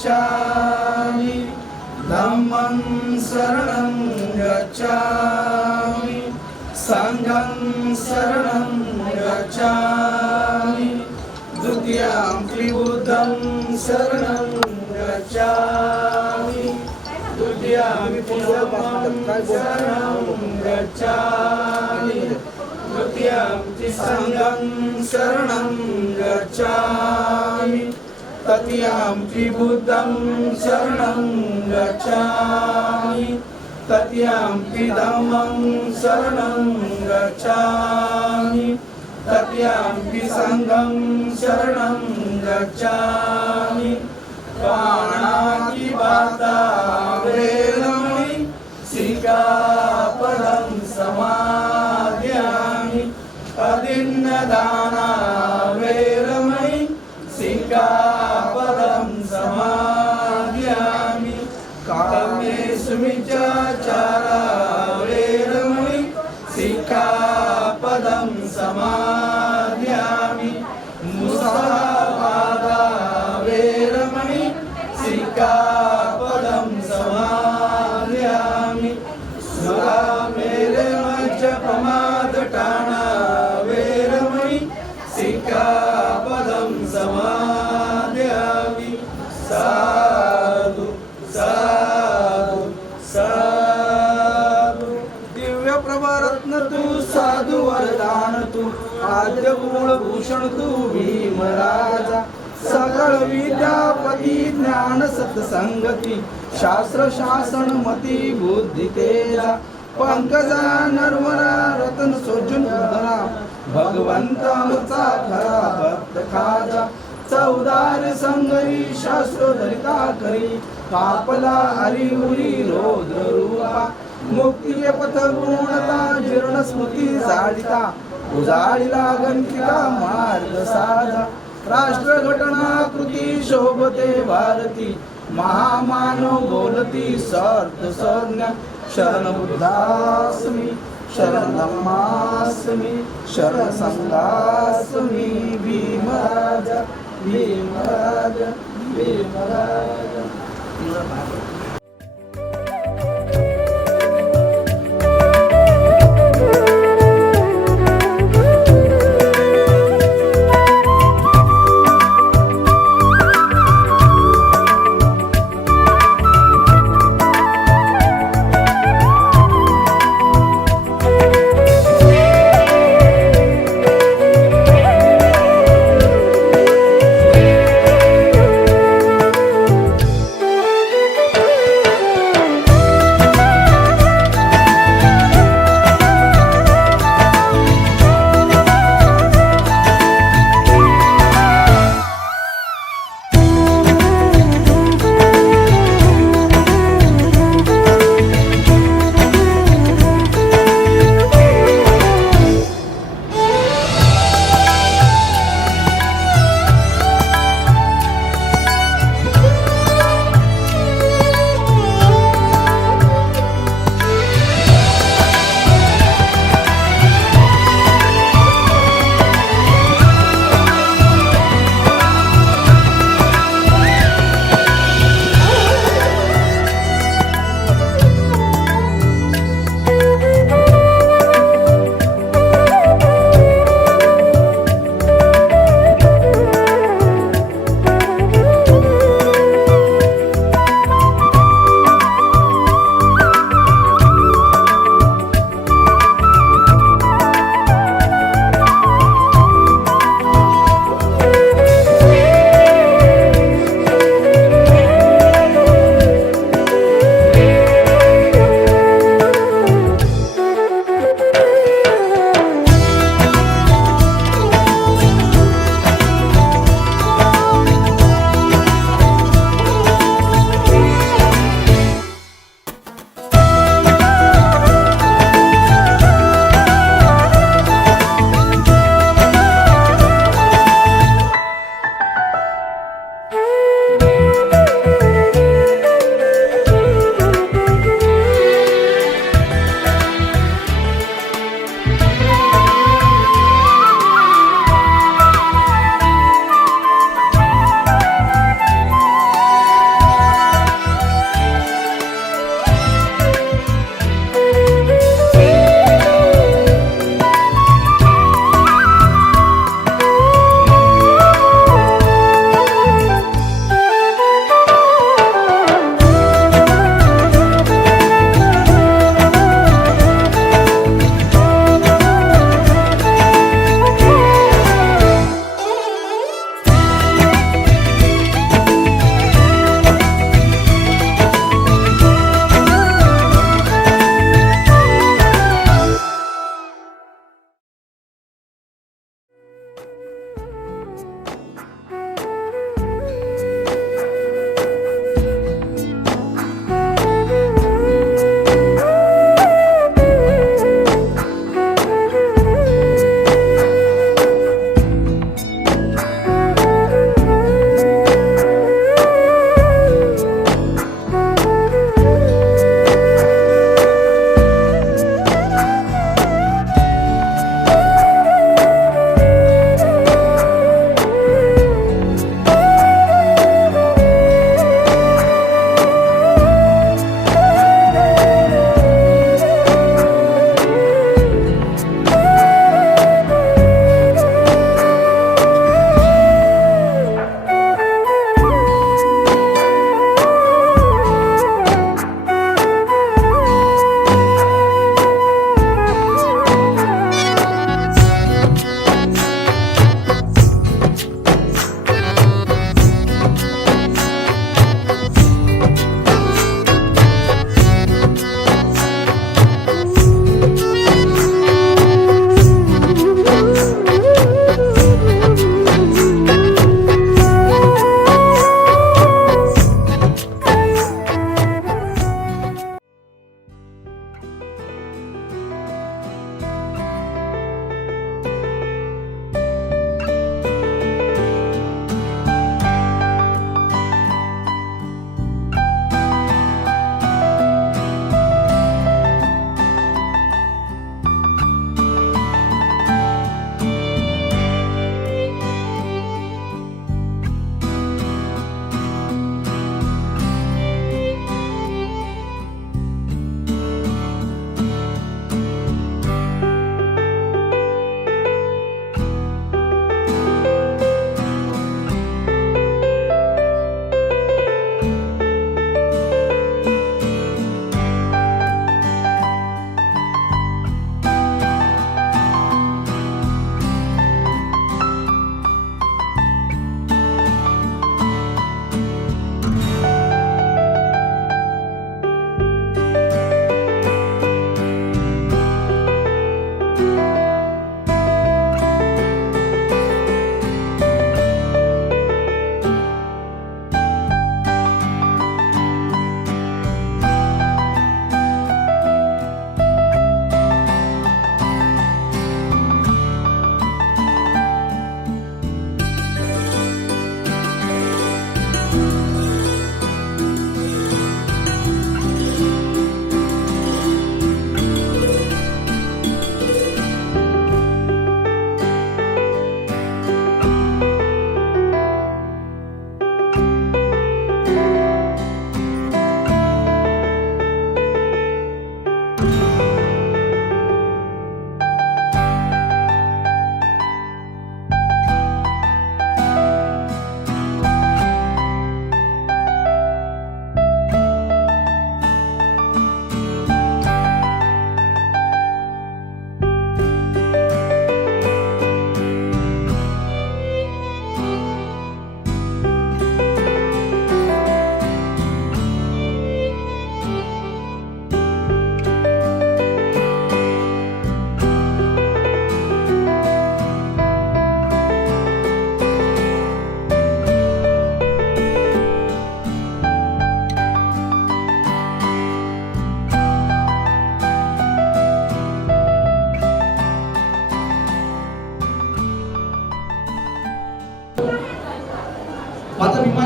गच्छामि धम्मं शरणं गच्छामि संघं शरणं गच्छामि द्वितीयंपि बुद्धं शरणं गच्छामि तृतीयंपि धम्मं शरणं गच्छामि तृतीयंपि संघं शरणं गच्छामि तृतीयंपि बुद्धं शरणं गच्छामि तृतीयंपि धम्मं शरणं गच्छामि तृतीयंपि संघं शरणं गच्छामि पाणातिपाता वेरमणि सिक्खापदं समादयामि अदिन्नदाना वेरमणि सिक्खापदं समादयामि कामेषु मिथ्याचारा वेरमणि सिक्खापदं समादयामि मुसावादा वेरमणि सिक्खापदं समादयामि सुरामेरमज्जपमादटाना वेरमणि सिक्खापदं समादयामि साधु साधु साधु दिव्य प्रभारत्न तू साधु वरदान तू आद्य गुणभूषण तू भीमराजा सकळ विद्यापती ज्ञान सत्संगती शास्त्र शासन मती बुद्धी तेजा पंकजा नरवरा रतन सोजून उदरा भगवंत आमचा खरा भक्त खाजा चौदार संगरी शास्त्र धरिता करी पापला हरिहुरी रौद्र रूपा मुक्तीये पथ गुणता जीर्ण स्मृती जाडिता उजाडिला गंतिका मार्ग साजा राष्ट्र घटना कृती शोभते भारती महामानव बोलती सर्थ संज्ञा शरण बुद्धास्मी शरण धम्मास्मी शरण संघास्मी भीमराजा भीमराजा भीमराजा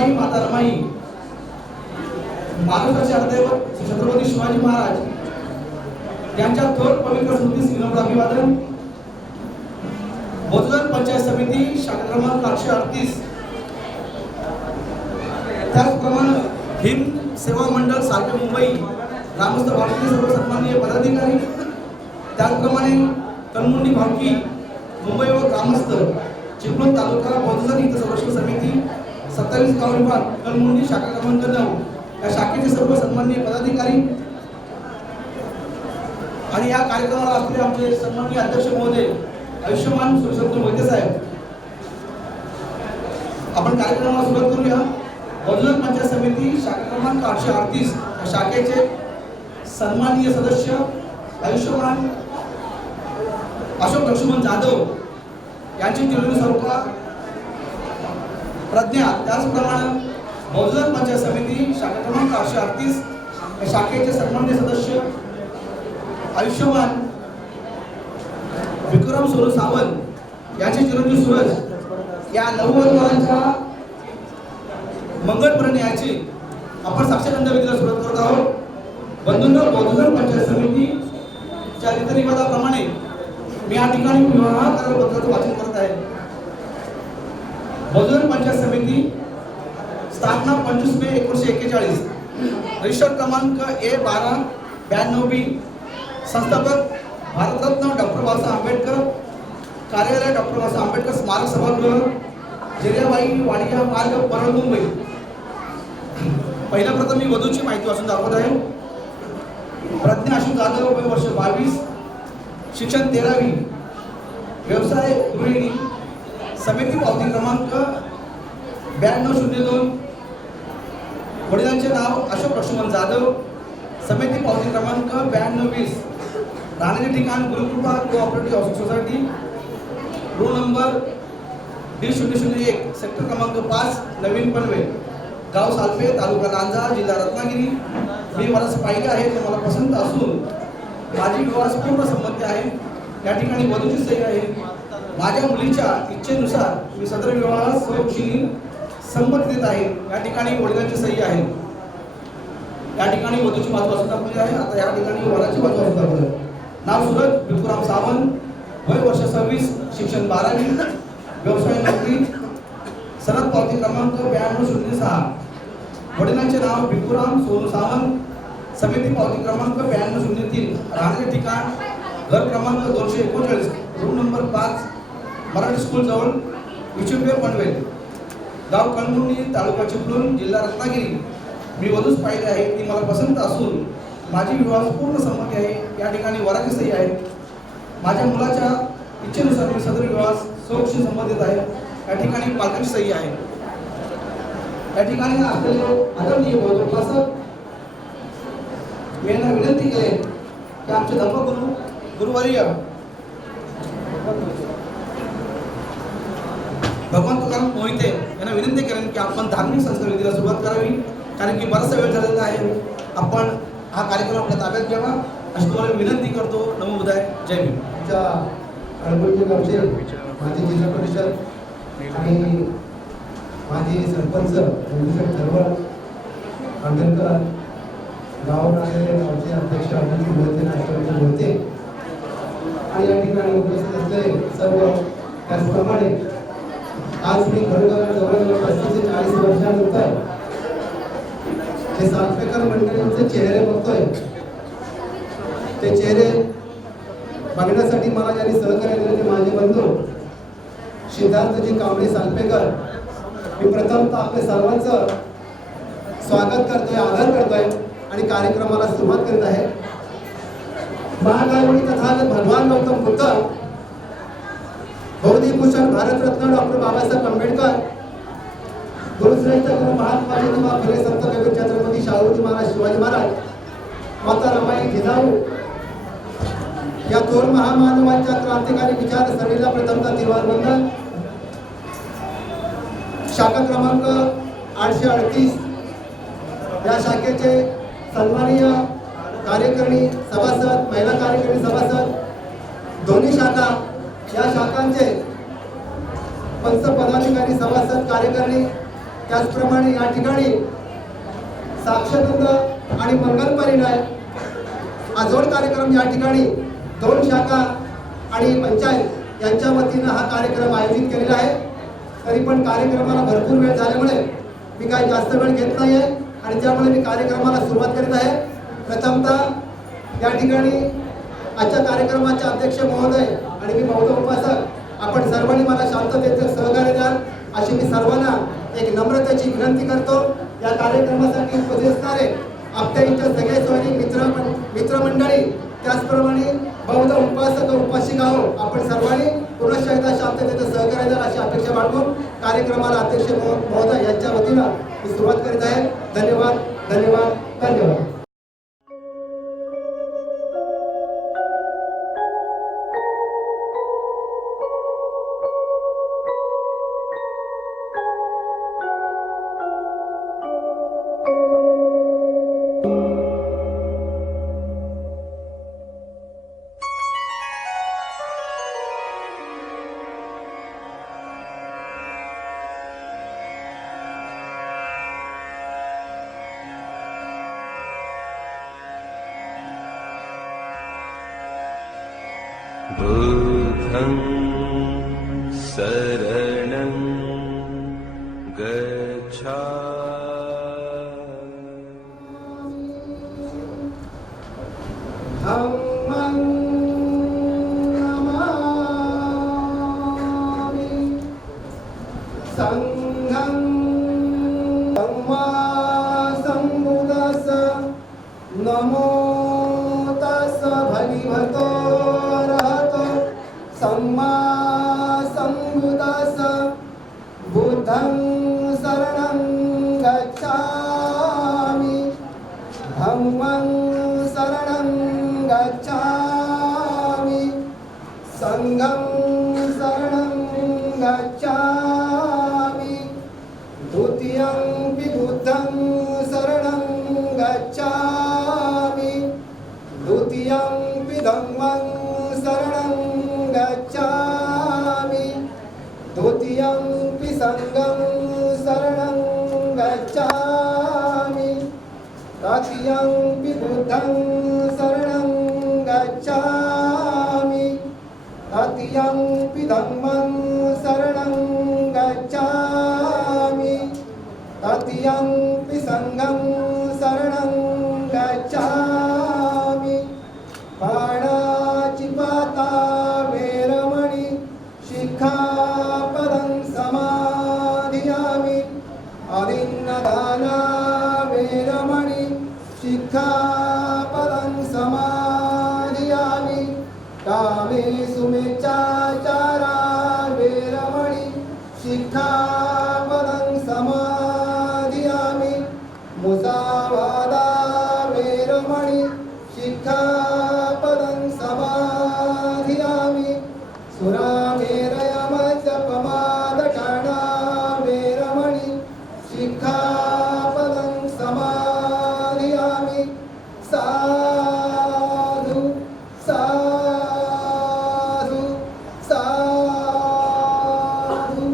जिजाबाई माता रमाई, महाराष्ट्राचे अर्धदैवत छत्रपती शिवाजी महाराज यांच्या थोर पवित्र स्मृतीस विनम्र अभिवादन. बौद्धजन पंचायत समिती शाखा क्रमांक 838, त्याचप्रमाणे भीम सेवा मंडळ सारखे मुंबई ग्रामस्थ भावकी सर्व सन्माननीय पदाधिकारी, त्याचप्रमाणे कनमुंडी भावकी मुंबई व ग्रामस्थ चिपळूण तालुका बौद्धजन हित संरक्षण समिती 27 गाव विभाग कनमुंडी शाखा क्रमांक 9 या शाखेचे सर्व सन्माननीय पदाधिकारी आणि या कार्यक्रमाला असलेले आमचे सन्माननीय अध्यक्ष महोदय आयुष्यमान सुरशब्द मोहिते साहेब. आपण कार्यक्रमाला सुरुवात करूया. बौद्धजन पंचायत समिती शाखा क्रमांक 838 या शाखेचे सन्माननीय सदस्य आयुष्यमान अशोक लक्ष्मण जाधव यांची तिरुनी सौका प्रज्ञा, त्याचप्रमाणे बौद्धजन पंचायत समिती शाखा क्रमांक 838 या शाखेचे सन्माननीय सदस्य आयुष्यमान विक्रम सोनू सावंत यांचे चिरंजीव सूरज या नववधूवरांच्या मंगळपर्यंत याची आपण साक्षगंध विधीला सुरुवात करत आहोत. बंधूंनो, बौद्धजन पंचायत समितीच्या रीतिरिवाजाप्रमाणे मी या ठिकाणी विवाह करारपत्राचं वाचन करत आहे. बौद्धजन पंचायत समिती स्थापना 25 मे 1941, रजिस्टर क्रमांक A1292B, संस्थापक भारतरत्न डॉक्टर बाबासाहेब आंबेडकर, कार्यालय डॉक्टर बाबासाहेब आंबेडकर स्मारक सभागृह, जिर्याबाई वाडिया मार्ग, परळ, मुंबई. पहिल्या प्रथम मी वधूची माहिती वाचून दाखवत आहे. प्रज्ञा अशोक जाधव, वय वर्ष 22, शिक्षण 13वी, व्यवसाय गृहिणी, समिती पावती क्रमांक 9202, वडिलांचे नाव अशोक लक्ष्मण जाधव, समिती पावती क्रमांक 9220, राहण्याचे ठिकाण Gurukripa cooperative housing society, room number D001, sector क्रमांक 5, नवीन पनवेल, गाव सालपे, तालुका लांजा, जिल्हा रत्नागिरी. मी वरस पाहिले आहे, ते मला पसंत असून माझी विवाहास पूर्ण संमती आहे. या ठिकाणी वधूची सही आहे. माझ्या मुलीच्या इच्छेनुसार मी सदर विवाहास स्वयंक्षीणी संमती देत आहे. या ठिकाणी वडिलांची सही आहे. या ठिकाणी वधूची बाजू वाचून दाखवली आहे. आता या ठिकाणी वराची बाजू वाचून दाखवली आहे. नाव सूरज भिकुराम सावंत, वय वर्ष 26, शिक्षण 12वी, व्यवसाय नोकरी, सनद पावती क्रमांक 9206, वडिलांचे नाव भिकुराम सोनू सावंत, समिती पावती क्रमांक 9203, राहण्याचे ठिकाण घर क्रमांक 239, रूम नंबर 5, मराठी स्कूल जवळ, विचुंबे, पनवेल, गाव कणमुंडी, तालुका चिपळूण, जिल्हा रत्नागिरी. मी वधूस पाहिले आहे, ती मला पसंत असून माझी विवाहास पूर्ण संमती आहे. या ठिकाणी वराची सही आहे. माझ्या मुलाच्या इच्छेनुसार मी सदर विवाहास स्वयंक्षी संमत देत आहे. या ठिकाणी पालकांची सही आहे. या ठिकाणी असलेले आदरणीय बौद्ध मी यांना विनंती केली की आमचे धर्मगुरू गुरुवर्य भगवान तुकाराम मोहिते यांना विनंती करेन की आपण धार्मिक संस्कार विधीला सुरुवात करावी, कारण की बराचसा वेळ झालेला आहे. आपण हा कार्यक्रम आपल्या ताब्यात घ्यावा अशी तुम्हाला विनंती करतो. नमो बुद्धाय. जय भीम. अडगोळचे गावचे माजी जिल्हा परिषद आणि माजी सरपंच धर्मळ आंबेडकर, गावात आलेले गावचे अध्यक्ष अभिजित मोहिते, राष्ट्रवादी मोहिते आणि या ठिकाणी उपस्थित असलेले सर्व, त्याचप्रमाणे आज मी खरोखर जवळजवळ 35 ते 40 वर्षानंतर जे सातपेकर मंडळींचे चेहरे बघतोय, ते चेहरे बघण्यासाठी मला ज्यांनी सहकार्य केले ते माझे बंधू सिद्धार्थजी कांबळे सालपेकर, मी प्रथमतः आपले सर्वांचं स्वागत करतोय, आदर करतोय आणि कार्यक्रमाला सुरुवात करीत आहे. महाकारुणी तथागत भगवान गौतम बुद्ध, बौद्धिभूषण भारतरत्न डॉक्टर बाबासाहेब आंबेडकर, गुरुश्रेष्ठ गुरु महात्मा ज्योतिबा फुले, संत कवी छत्रपती शाहूजी महाराज शिवाजी महाराज, माता रमाई जिजाऊ या थोर महामानवांच्या क्रांतिकारी विचारसरणीला प्रथमतः तिरवार वंदन. शाखा क्रमांक 838 या शाखेचे सन्माननीय कार्यकारिणी सभासद, महिला कार्यकारिणी सभासद, दोन्ही शाखा या शाखांचे पंच पदाधिकारी सभासद कार्यकारिणी त्याचप्रमाणे या ठिकाणी साक्षानंद आणि मंगल परिणय आजोड कार्यक्रम या ठिकाणी 2 शाखा आणि पंचायत यांच्या वतीनं हा कार्यक्रम आयोजित केलेला आहे. तरी पण कार्यक्रमाला भरपूर वेळ झाल्यामुळे मी काही जास्त वेळ घेत नाही आहे आणि त्यामुळे मी कार्यक्रमाला सुरुवात करीत आहे. प्रथमतः या ठिकाणी आजच्या कार्यक्रमाचे अध्यक्ष महोदय आणि मी बौद्ध उपासक आपण सर्वांनी मला शांततेचं सहकार्य द्याल अशी मी सर्वांना एक नम्रतेची विनंती करतो. या कार्यक्रमासाठी उपस्थित असणारे आपल्या इथं सगळे सैनिक मित्रमंडळी त्याचप्रमाणे बौद्ध उपासक उपासिका आपण सर्वांनी पुनश्च एकदा शांततेचं सहकार्य द्याल अशी अपेक्षा बाळगून कार्यक्रमाला अध्यक्ष महोदय यांच्या वतीनं मी सुरुवात करीत आहे. धन्यवाद धन्यवाद धन्यवाद. बुद्धं शरणं गच्छामि धम्मं नमामि संघं धम्मा संबुद्धस्स नमो तस्स भगवतो अरहतो सम्मा संबुद्धस्स बुद्धं शरणं गच्छामि धम्मं शरणं गच्छामि संघं शरणं गच्छामि द्वितीयंपि बुद्धं शरणं गच्छामि द्वितीयंपि धम्मं शरणं गच्छामि द्वितीयंपि संघं शरणं गच्छामि तृतीयंपि बुद्धं शरणं गच्छामि तृतीयंपि धम्मं शरणं गच्छामि तृतीयंपि संघं शरणं गच्छामि पाणातिपाता वेरमणि शिक्षापदं समाधियामि अदिन्नदाना वेरमणि शिक्षापदं समाधियामि कामेषु मिच्छाचारा वेरमणि शिक्षापदं समाधियामि मुसावादा वेरमणि शिक्षापदं समाधियामि सुरामेरयमजपमादठाना वेरमणि शिक्षापदं समाधियामि साधु साधु साधु.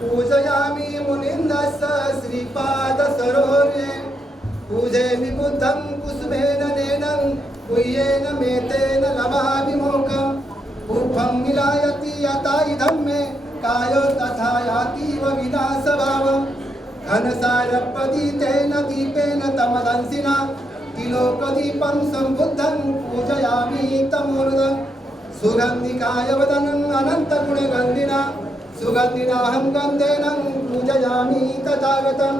पूजयामि मुनिन्दस्स श्रीपाद सरोजे पूजयामि बुद्धं कुसुमेन नेनं कुय्येन मेतेन लभामि मोक्षं उभं मिलायति यथा इदं मे कायो तथा यातीव विनाशभावं घनसारपतितेन दीपेन तमदंसिना तिलोकदीपं सम्बुद्धं पूजयामि तमोरुदं सुगन्धिकाय वदनं अनन्तगुणगन्धिना सुगन्धिनाहं गन्धेनं पूजयामि तथागतं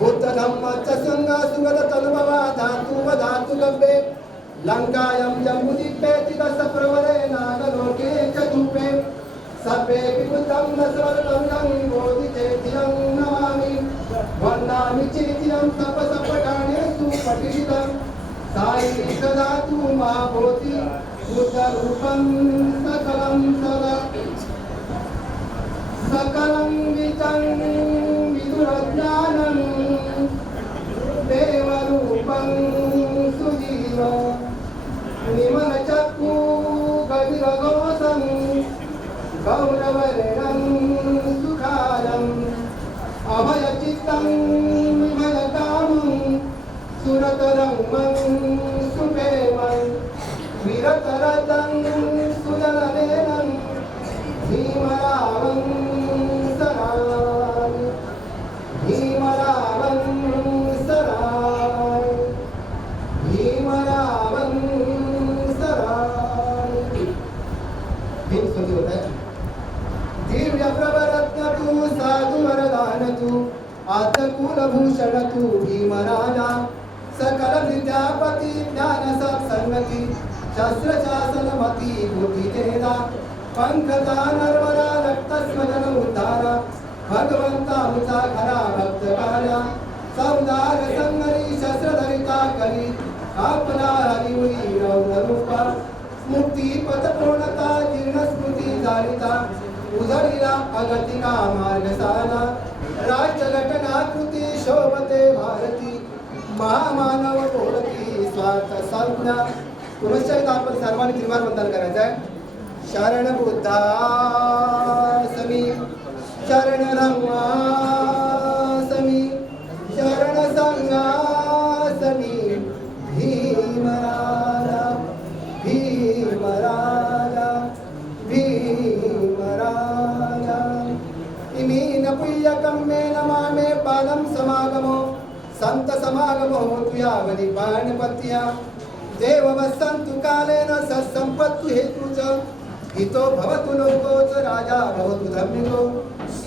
बुद्धधम्मच्च संगा सुगततनुभवा धातु वधातु गव्ये लङ्कायां जम्बुदीपे चितस्य प्रवरे नागलोके च धूपे सर्वेऽपि बुद्धं न स्वर्गं बोधिचेत्यं नमामि वन्दामि चेत्यं तपसपठानेषु पठितं साई ददातु महाबोधि बुद्धरूपं सकलं सदा सकलं वितं विदुरज्ञानं देवरूपं सुजीवं निमलचक्षु गदिरघोषं गौरवर्णं सुखारम् अभयचित्तं विमलकामं सुरतरङ्गं सुप्रेमं विरतरतं सुजननेनं भीमरावं सरामि भीमरावं सरामि भीमरावं सरामि। भीम स्तुति होता है। दिव्य प्रवरत्नतु साधु वरदानतु आत्मकुलभूषणतु भीमराजा सकल विद्यापति ज्ञान सत्संगति शस्त्रशासनमति बुद्धितेजा पंकजा नर्मदा रक्तस्वजन उद्धार भगवंता मुचा खरा भक्तकार्या सौदार संगरी शस्त्रधरिता करी आपला हरिमुरी रौद्रूपा मुक्ती पथ पूर्णता जीर्ण स्मृती जारिता उजळीला अगतिका मार्ग साला राज्यघटनाकृती शोभते भारती महामानव बोलती स्वार्थ संज्ञा। पुनश्च एकदा आपण सर्वांनी त्रिवार वंदन करायचं आहे। शरण बुद्धासमी शरण धम्मासमी शरण संघासमी भीमराजा भीमराजा भीमराजा इमीन पुय्यकं मे नमामे पादं समागमो संत समागमो तुयावली पाणपत्या देव वसन्तु कालेन सत्सम्पत्तु हेतुच हितो भवतु लोकोच राजा भवतु धम्मिको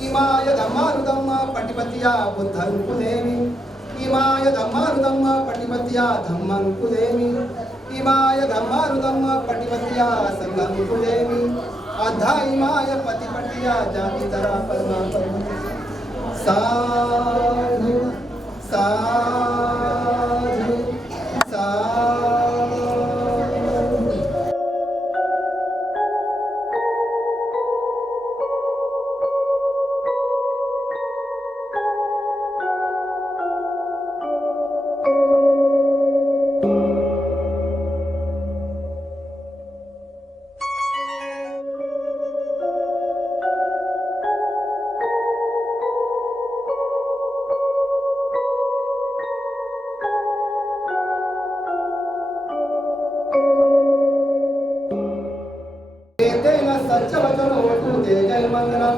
इमाय धम्मानुधम्म पटिपत्या बुद्धं कुदेमि इमाय धम्मानुधम्म पटिपत्या धम्मं कुदेमि इमाय धम्मानुधम्म पटिपत्या संघं कुदेमि अधा इमाय पतिपट्टिया जातितरा परमात्मा साधु साधु साधु। सच्चवचन होतु ते जय मंगलम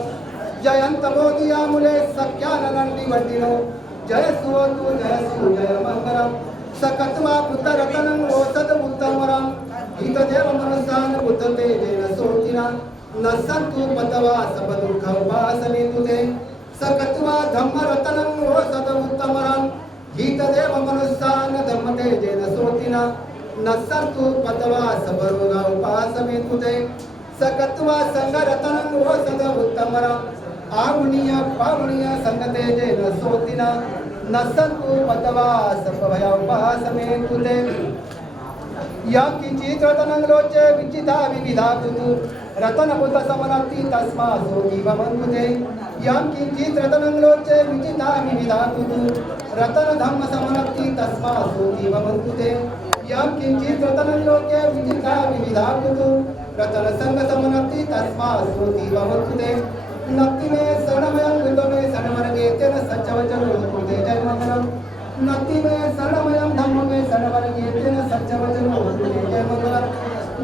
जयंत मोदिया मुले सख्यानंदी वंदिनो जय सुवतु जय मंगलम सकत्वा पुत्ररतनं ओसद उत्तमरं हित देव मनसान बुद्ध तेजेन सोतिना न संतु पतवा सब दुःख वासने तुते सकत्वा धम्मरतनं ओसद उत्तमरं हित देव मनसान धम्म तेजेन सोतिना न संतु पतवा सब रोग उपासने तुते सकत्वा संगरतनं ओसद उत्तमरं आमुनिय पामुनिय संगतेजे न सोतिना न संतु पतवा सपभया उपासमे तुते या किंचित रतनं लोचे विचिता विविधा कुतु रतन बुद्ध समनति तस्मा सोति भवन्तुते या किंचित रतनं लोचे विचिता विविधा कुतु रतन धम्म समनति तस्मा सोति भवन्तुते या किंचित रतनं लोके विचिता विविधा कुतु रतन संग समनति तस्मा सोति भवन्तुते नक्ति में शरणमयं बुद्ध में शरणवर्गे तेन सच्चवचन होतु जय मंगलम नक्ति में शरणमयं धम्म में शरणवर्गे तेन सच्चवचन होतु जय मंगलम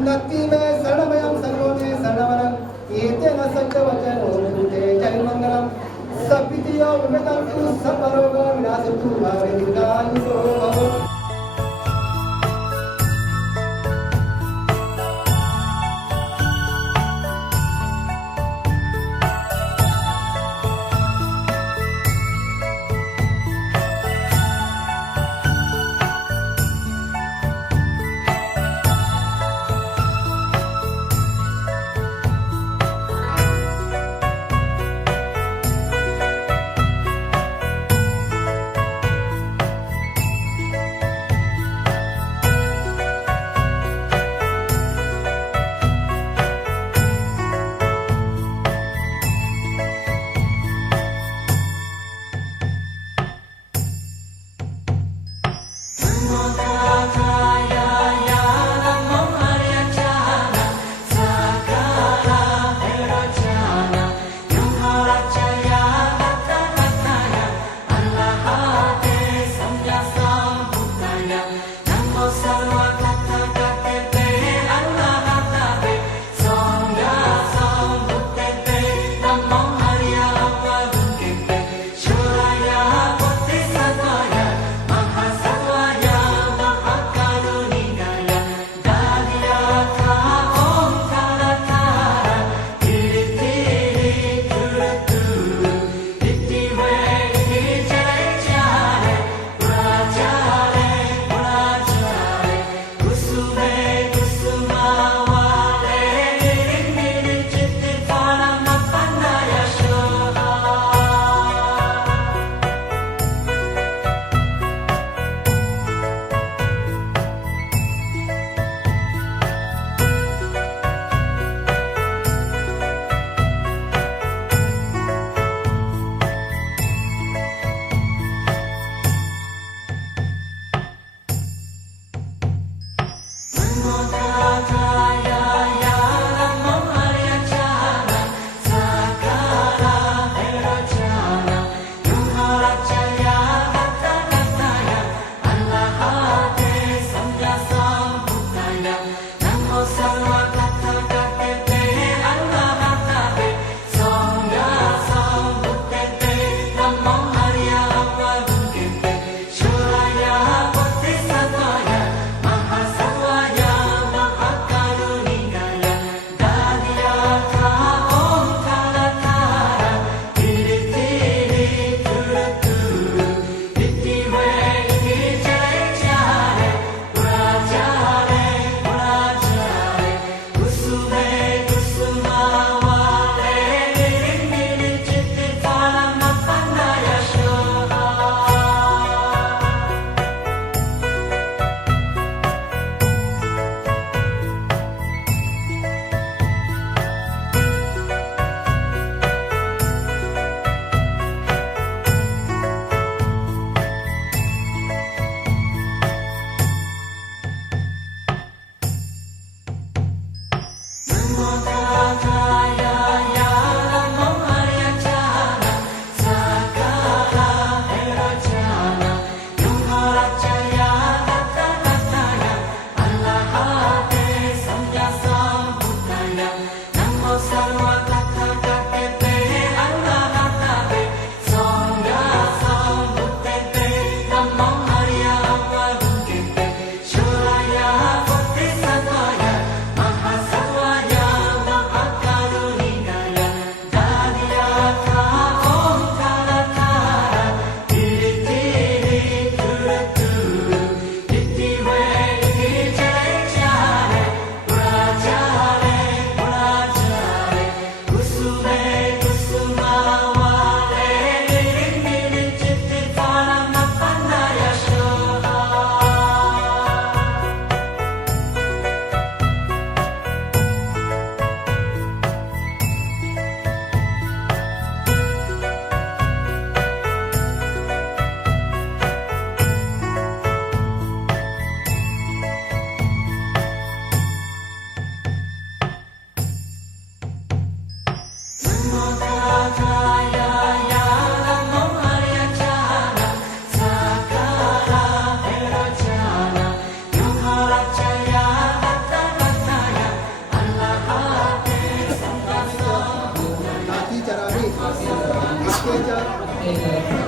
नक्ति में शरणमयं संगो में शरणवरं तेन सच्चवचन होतु जय मंगलम सपितियो विमेतन्तु सबरोग विनाशतु भावे दीर्घायुषो भव।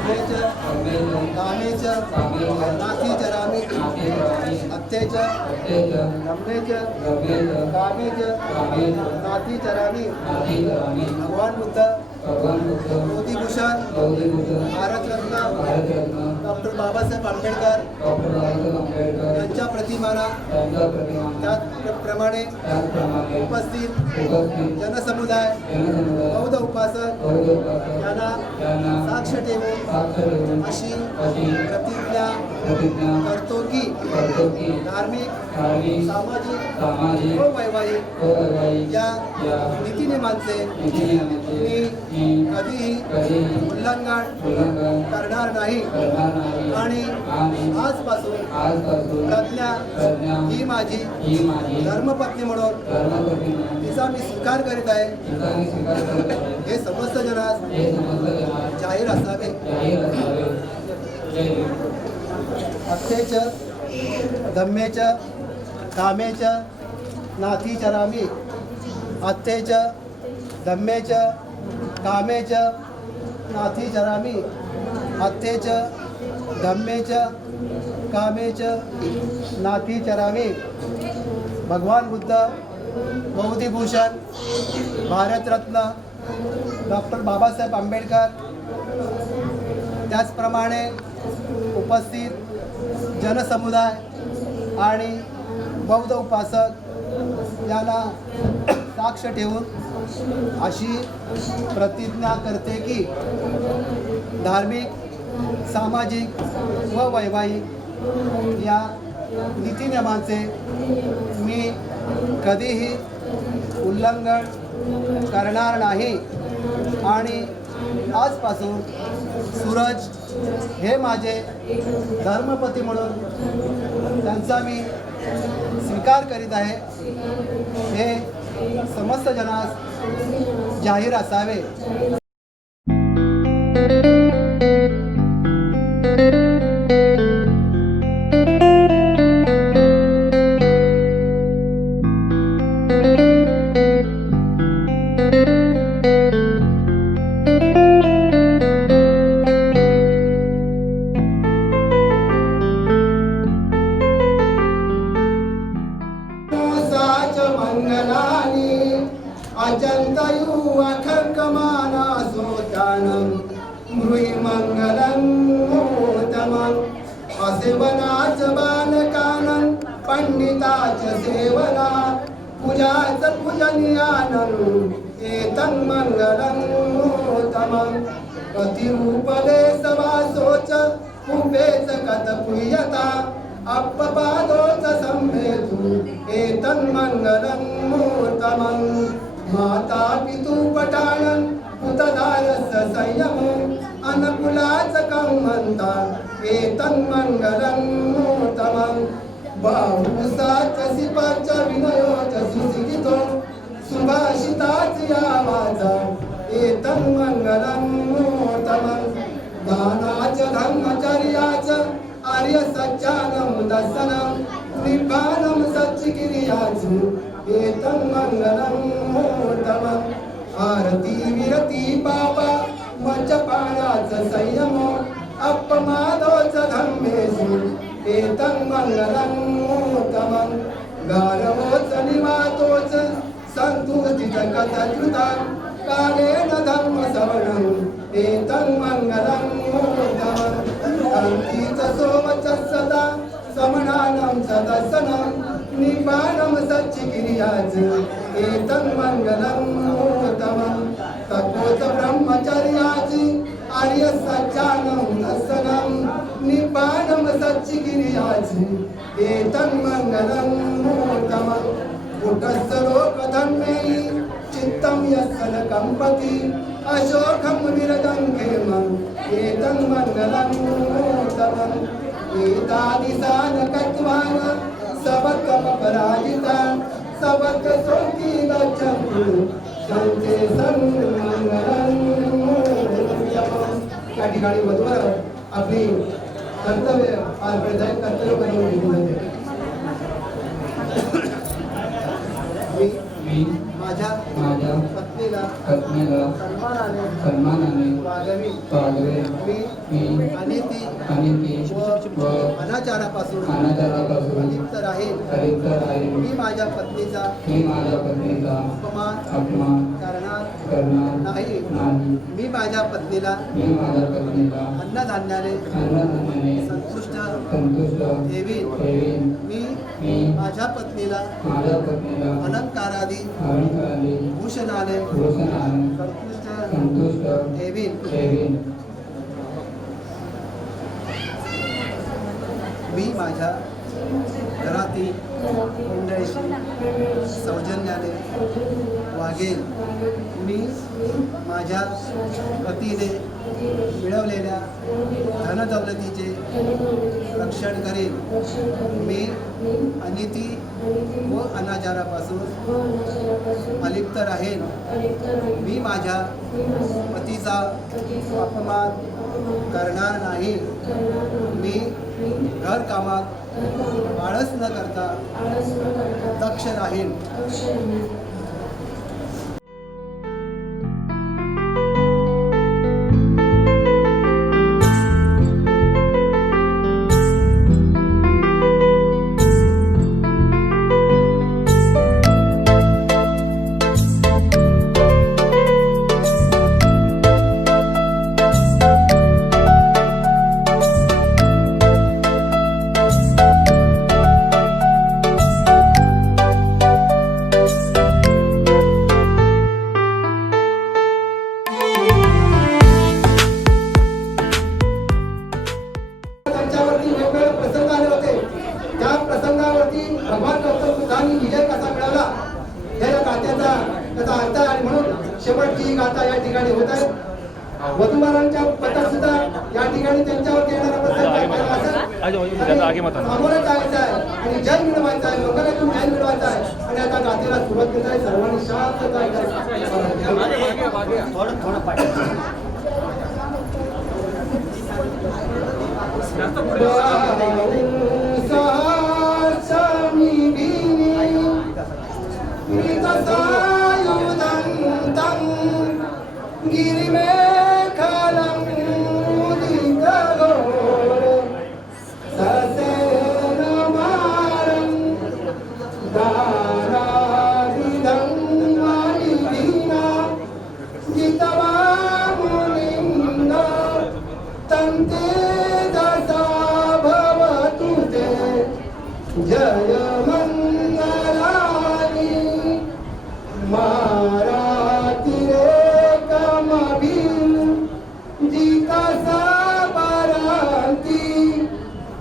धम्मेच कामेच नाथी चरामी अत्तेच धम्मेच कामेच नाथी चरामी भगवान बुद्ध मोदीभूषण भारतरत्न डॉक्टर बाबासाहेब आंबेडकर यांच्या प्रतिमाना त्याचप्रमाणे उपस्थित जनसमुदाय बौद्ध उपासक यांना साक्ष ठेवून अशी प्रतिज्ञा करतो की धार्मिक सामाजिक व वैवाहिक या नीतिनियमांचे मी कधीही उल्लंघन करणार नाही आणि आजपासून प्रज्ञा ही माझी धर्मपत्नी म्हणून तिचा मी स्वीकार करीत आहे हे समस्त जनास जाहीर असावे. अत्तेच धम्मेच कामेच नाथी चरामी अत्तेच धम्मेच कामेच नाथी चरामी अत्तेच धम्मेच कामेच नाथी चरामी. भगवान बुद्ध मोदीभूषण भारतरत्न डॉक्टर बाबासाहेब आंबेडकर त्याचप्रमाणे उपस्थित जनसमुदाय आणि बौद्ध उपासक यांना साक्ष ठेवून अशी प्रतिज्ञा करते की धार्मिक सामाजिक व वैवाहिक या नीतिनियमांचे मी कधीही उल्लंघन करणार नाही आणि आजपासून सूरज हे माझे धर्मपती म्हणून त्यांचा मी स्वीकार करीत आहे हे समस्त जनास जाहीर असावे. अचंतयु अखर्कमाना सोतानं गृही मंगलं मोतमं असेवनाच बालकानं पंडिताच सेवना पूजाच पूजनीयानं एतं मंगलं मोतमं प्रतिरूपले सवासोच उपेच कथपुयता अपपादोच संभेतु एतं मंगलं मोतमं माता पितु पटाणं पुतदारस्य संयमं अनुकूलाचकं म्हणता एतं मंगलं मोतमं बाहुसाच सिपाच विनयोच सुसिगितो सुभाषिताच या वाचा एतं मंगलं मोतमं दानाच धर्मचर्याच आर्य सच्चानं दर्शनं निब्बानं सच्चिकिरियाच एतं मंगलं मोतमं आरती विरती पापा मज्जपानाच संयम अपमादोच धम्मेषु एतं मंगलं मोतमं गारवोच निवातोच संतुष्टित कथकृता कालेन धर्मसवनं एतं मंगलं मोतमं कान्तिच सोमच सदा समणानं सदसनं निपानं सच्चिकिरियाच एतं मंगलं मोतमं तपोच ब्रह्मचर्याचि आर्य सच्चानं दर्शनं निपानं सच्चिकिरियाच एतं मंगलं मोतमं कुटस्थ लोकधर्मेहि चित्तं यस्य न कम्पति अशोकं विरजं खेमं एतं मंगलं मोतमं एतादिशानकत्वान सबकमपराजिता सबक सोकी गच्छन्तु संते सन्मंगलं मोतमं. या ठिकाणी वधूवर आपली कर्तव्य पार पडत आहे, कर्तव्य करून घेऊन जाते. मी माझ्या पत्नीला सन्मानाने वागवे. मी आणि ती व अनाचारापासून अलिप्त राहील. मी माझ्या पत्नीचा अपमान करणार नाही. मी माझ्या पत्नीला अन्नधान्याने संतुष्ट ठेवीन. मी माझ्या पत्नीला अलंकारादी भूषणाने संतुष्ट ठेवीन. मी माझ्या घरातील मंडळीशी सौजन्याने वागेन. मी माझ्या पतीने मिळवलेल्या धनदौलतीचे रक्षण करेन. मी अनिती व अनाचारापासून अलिप्त राहीन. मी माझ्या पतीचा अपमान करणार नाही. मी घरकामात आळस न करता दक्ष राहीन. भगवान गौतम बुद्धांनी विजय कसा मिळवला या गाथ्याचा त्याचा अर्थ आहे. म्हणून शेवटची गाथा या ठिकाणी होत आहे. वधूवरांच्या पथक सुद्धा या ठिकाणी त्यांच्यावर येणारा सामोरं जायचं आहे आणि जय मिळवायचा आहे. लोकांतून जय मिळवायचा आहे आणि आता गाथेला सुरुवात करत आहे. सर्वांनी शांत जय मंगलानी माराती रे कमबीन जीता साबरांती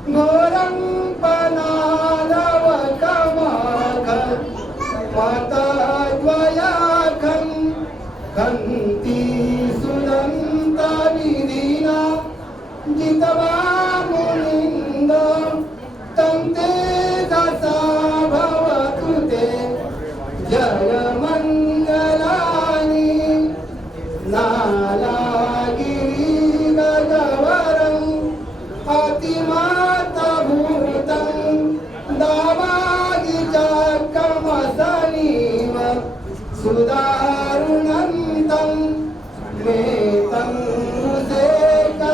गोरं पनालव कमाखन माता द्वयाखन खंती सुदंता निदीना जितवा मुनिंद तंते जय मंगलानी नालागिरी गजवरं अतिमाता भूतं दावागी चक्रमसनीव सुदारुणन्तं मेतं मुसेकविधिना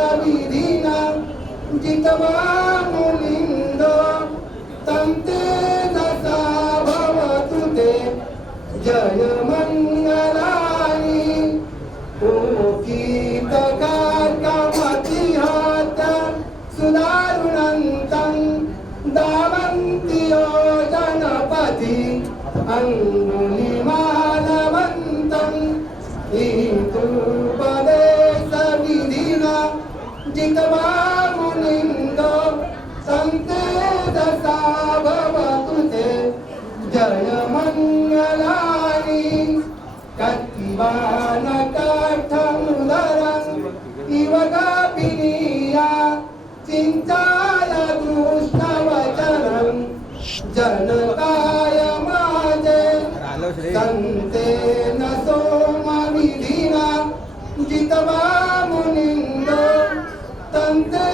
जितवा मुनिन्दो तन्ते जय मंगलानी ओकीतकार्कमतिहात सुदारुणन्तं दावन्ति योजनपति अङ्गुलिमालवन्तं ईतुपदेशविधिना जितवा मुनिन्दो सन्ते दशा भवतु ते जय मंगलानी कत्तिवानकाठमुदरं इव गापिनीया चिन्ताय दुष्टवचनं जनकाय माजे सन्तेन सोमविधिना जितवा मुनिन्दो तन्ते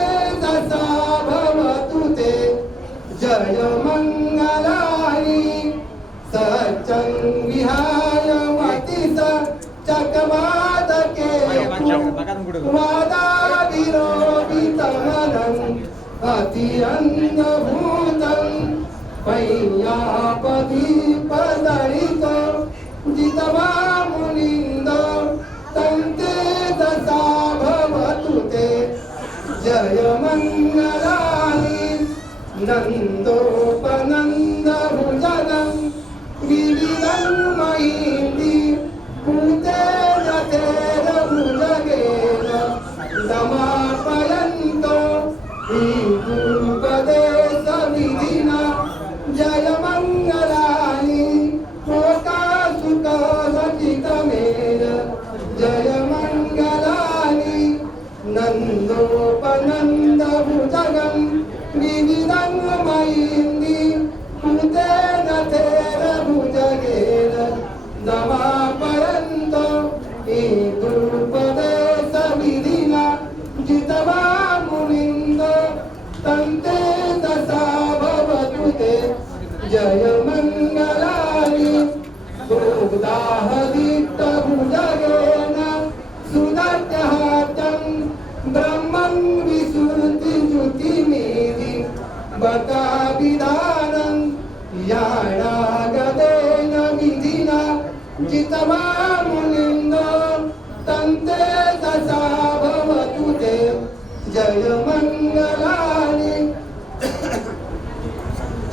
दशा भवतु ते जय मंगलानी सच्चं विहाय मतिसा चकवादके वादा विरोध अति भूतं पैयापदी पदरित जितवा मुनिंद तंते दशा भवतु ते जय मंगलानि नंदोपनंद भुजनं विविधं महिंदी भूते रथेर भुजगेन समापयन्तो गुरुपदेश विधिना जय मंगलानि कोटा सुख सचितमेन जय मंगलानि नंदोपनंद भुजगं विविधं महिंदी भूतेन तेन भुजगेन दमापयन्तो गुरुपदेश विधिना जितवा मुनिंद तंते दशा भवतु ते जय मंगलानि गोदाहदीप्त भुजगेन सुदत्यहातं ब्रह्मं विसुति ज्योतिमेधि बता विधानं याणागदेन विधिना जितवा मुनिंद तंते दशा भवतु ते जय मंगलानि.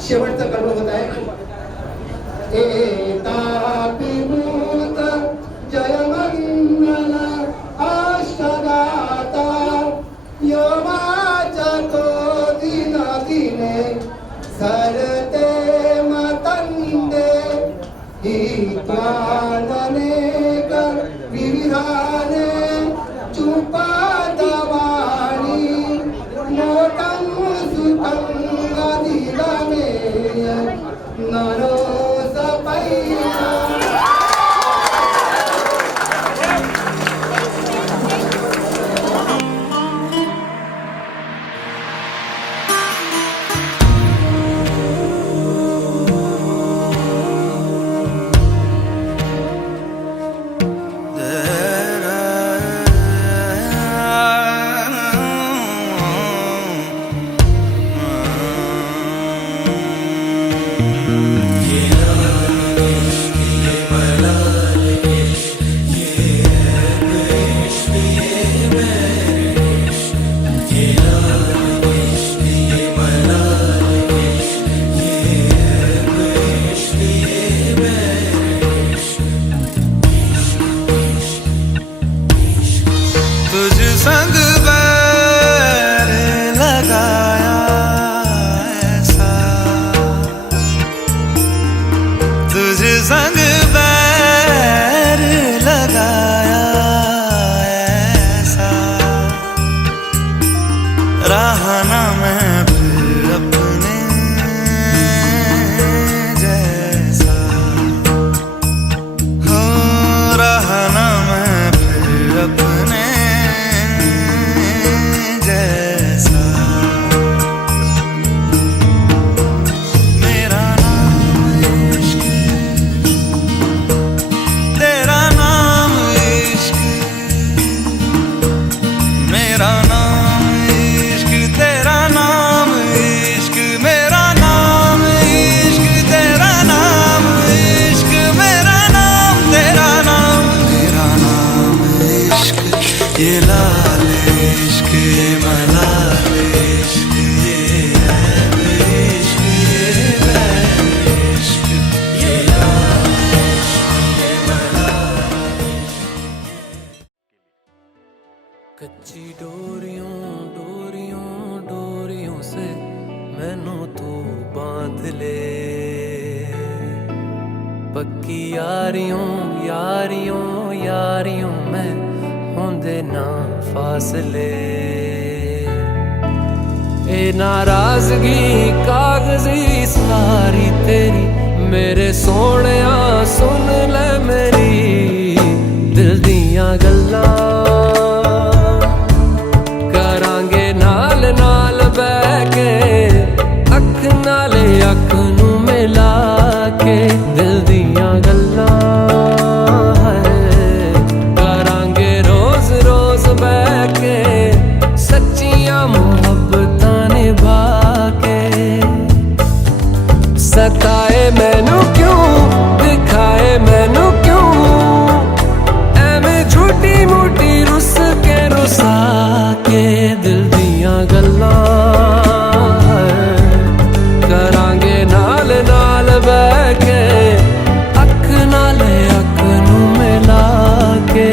शेवटचा कर्म होत आहे एतापिभूत जय मंगल अष्टगाता यमाचको दिन दिने सरते मतंदे हित्वाननेक विविधाने चुपादवाणी मोटं सुखं गदिलमे नरो सपैया. संग बैर लगाया ऐसा रहा ना मैं फिर अपने जैसा हो रहा ना मैं फिर अपने जैसा. मेरा ये लाल इश्क ये मलाल इश्क ये ऐब इश्क ये बैर इश्क ये लाल इश्क ये मलाल. कच्ची डोरियों डोरियों डोरियों से मैनू तू बांध ले, पक्की यारियों यारियों यारियों में होंदे ना फासले. ए नाराजगी कागजी सारी तेरी मेरे सोहणिया सुन ले मेरी दिल दियां गल्लां करांगे नाल नाल बैठ के अख नाले अख नू मिला के दिल दियां गल्लां बैठ के सच्चियां मोहब्बतां निभा मैनू क्यों, दिखाए मैनू क्यों, एवें झूठी मूठी रुस के दिल दियां गल्लां करांगे नाल नाल बैठ के, अख नाले अख नू मिला के।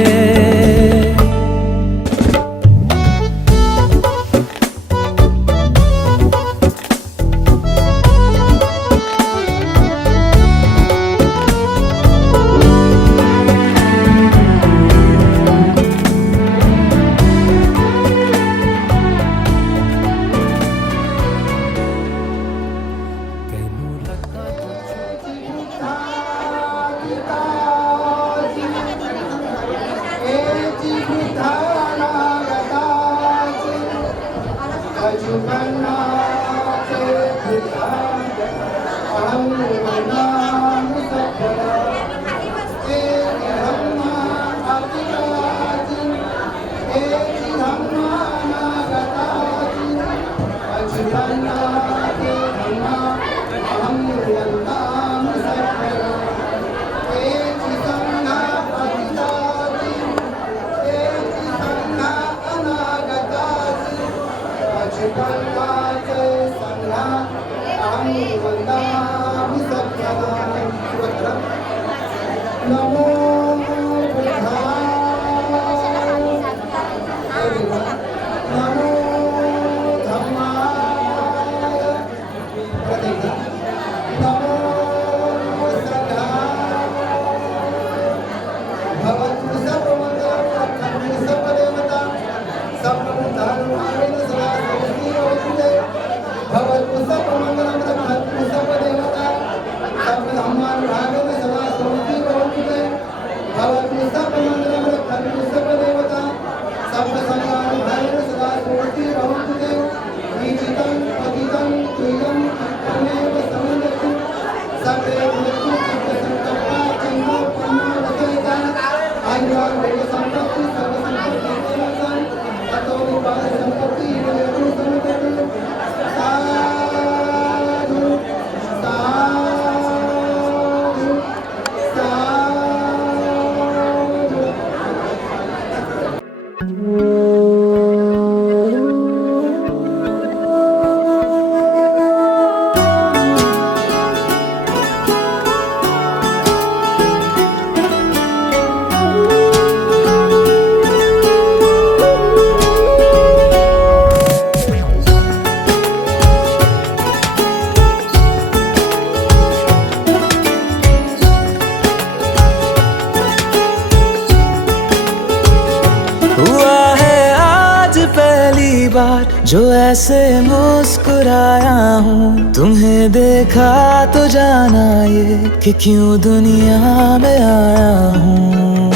जो ऐसे मुस्कुराया हूँ, तुम्हें देखा तो जाना ये कि क्यों दुनिया में आया हूँ।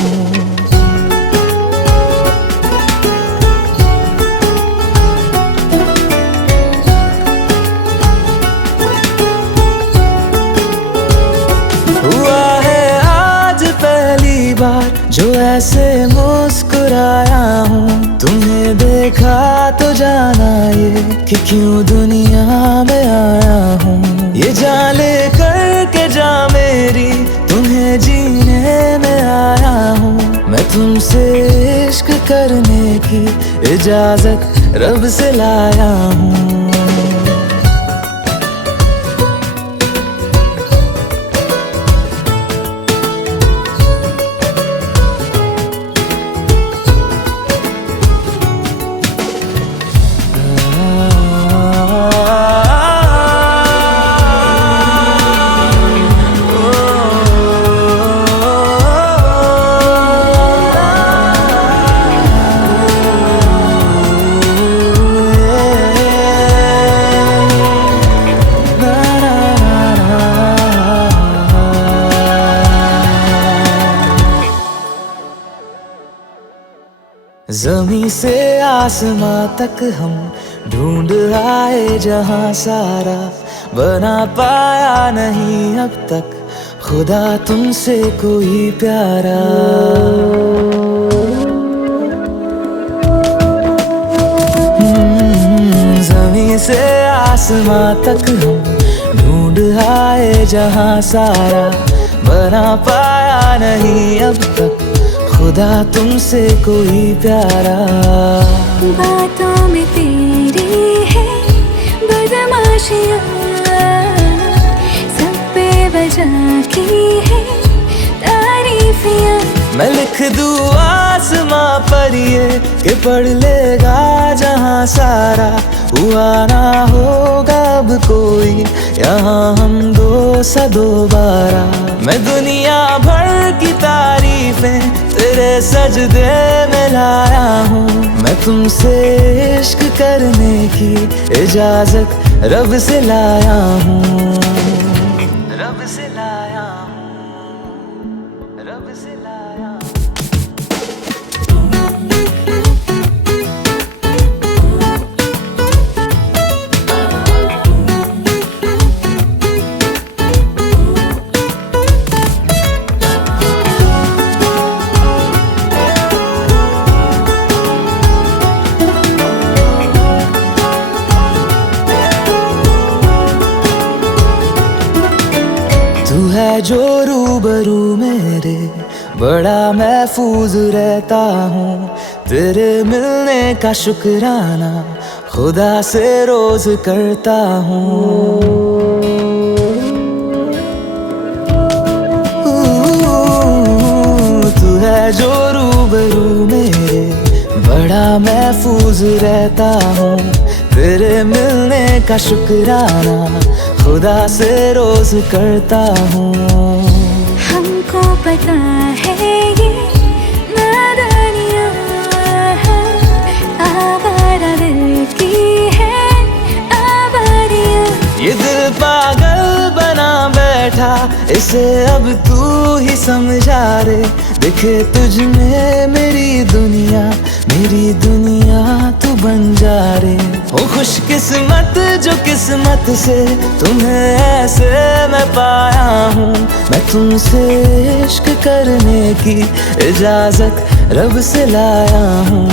हुआ है आज पहली बार जो ऐसे मुस्कुराया हूँ, तुम्हें देखा तो जाना ये कि क्यों दुनिया में आया हूँ। ये जान ले करके जा मेरी, तुम्हें जीने में आया हूँ। मैं तुमसे इश्क करने की इजाजत रब से लाया हूँ। ज़मीं से आसमां तक हम ढूंढ आए जहां सारा, बना पाया नहीं अब तक खुदा तुमसे कोई प्यारा। ज़मीं से आसमां तक हम ढूंढ हाय जहां सारा बना पाया नहीं अब तक खुदा तुमसे कोई प्यारा। बातों में तेरी है बदमाशियाँ, सब पे वजह की है तारीफियाँ। मैं लिख दूँ आसमां पर ये कि पढ़ लेगा जहां सारा, हुआ ना होगा अब कोई यहाँ हम दो सा दोबारा। मैं दुनिया भर की तारीफें तेरे सजदे में लाया हूँ, मैं तुमसे इश्क करने की इजाजत रब से लाया हूँ, रब से लाया हूँ, रब से लाया हूँ। तू है जो रूबरू मेरे बड़ा महफूज रहता हूँ, तेरे मिलने का शुक्राना खुदा से रोज करता हूँ। तू है जो रूबरू मेरे बड़ा महफूज रहता हूँ, तेरे मिलने का शुक्राना खुदा से रोज करता हूँ। हमको पता है ये नादानियाँ हैं, आवारा दिल की है आवारियाँ। ये दिल पागल बना बैठा, इसे अब तू ही समझा रे। दिखे तुझ में मेरी दुनिया तू बन जा रे। हो खुशकिस्मत जो किस्मत से तुम्हें ऐसे मैं पाया हूँ, मैं तुमसे इश्क करने की इजाजत रब से लाया हूँ।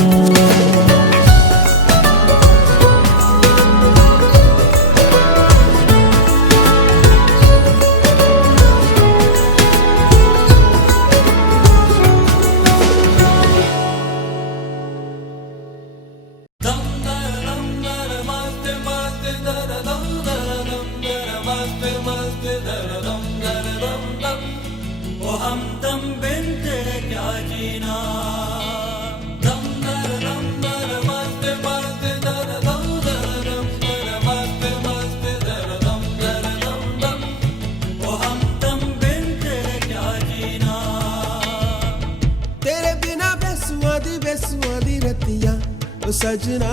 सजना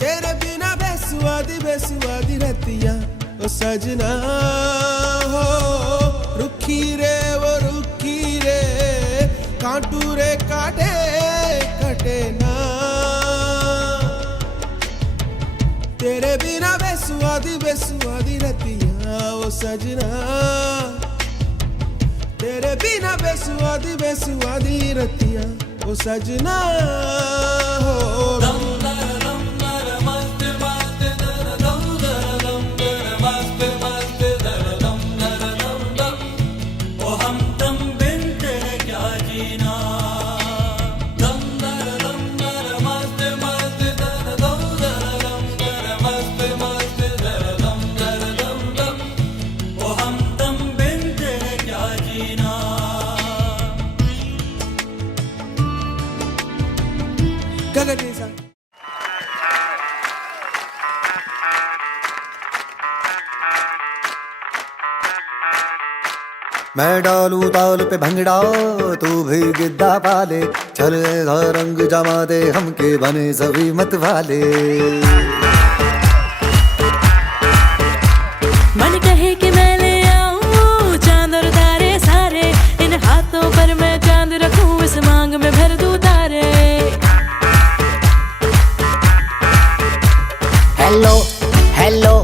तेरे बिना बेसुआदी रतिया ओ सजना हो। रुखी रे वो रुखी रे कांटू रे काटे कटे ना, तेरे बिना बेसुआदी रतिया ओ सजना, तेरे बिना बेसुआदी रतिया ओ सजना हो। मैं डालू ताल पे भंगड़ा तू भी गिद्दा पाले, चल ऐसा रंग जमा दे हमके बने सभी मत वाले। मन कहे कि मैं ले आऊं चांद और तारे सारे, इन हाथों पर मैं चांद रखूं, इस मांग में भर दूं तारे। हेलो हेलो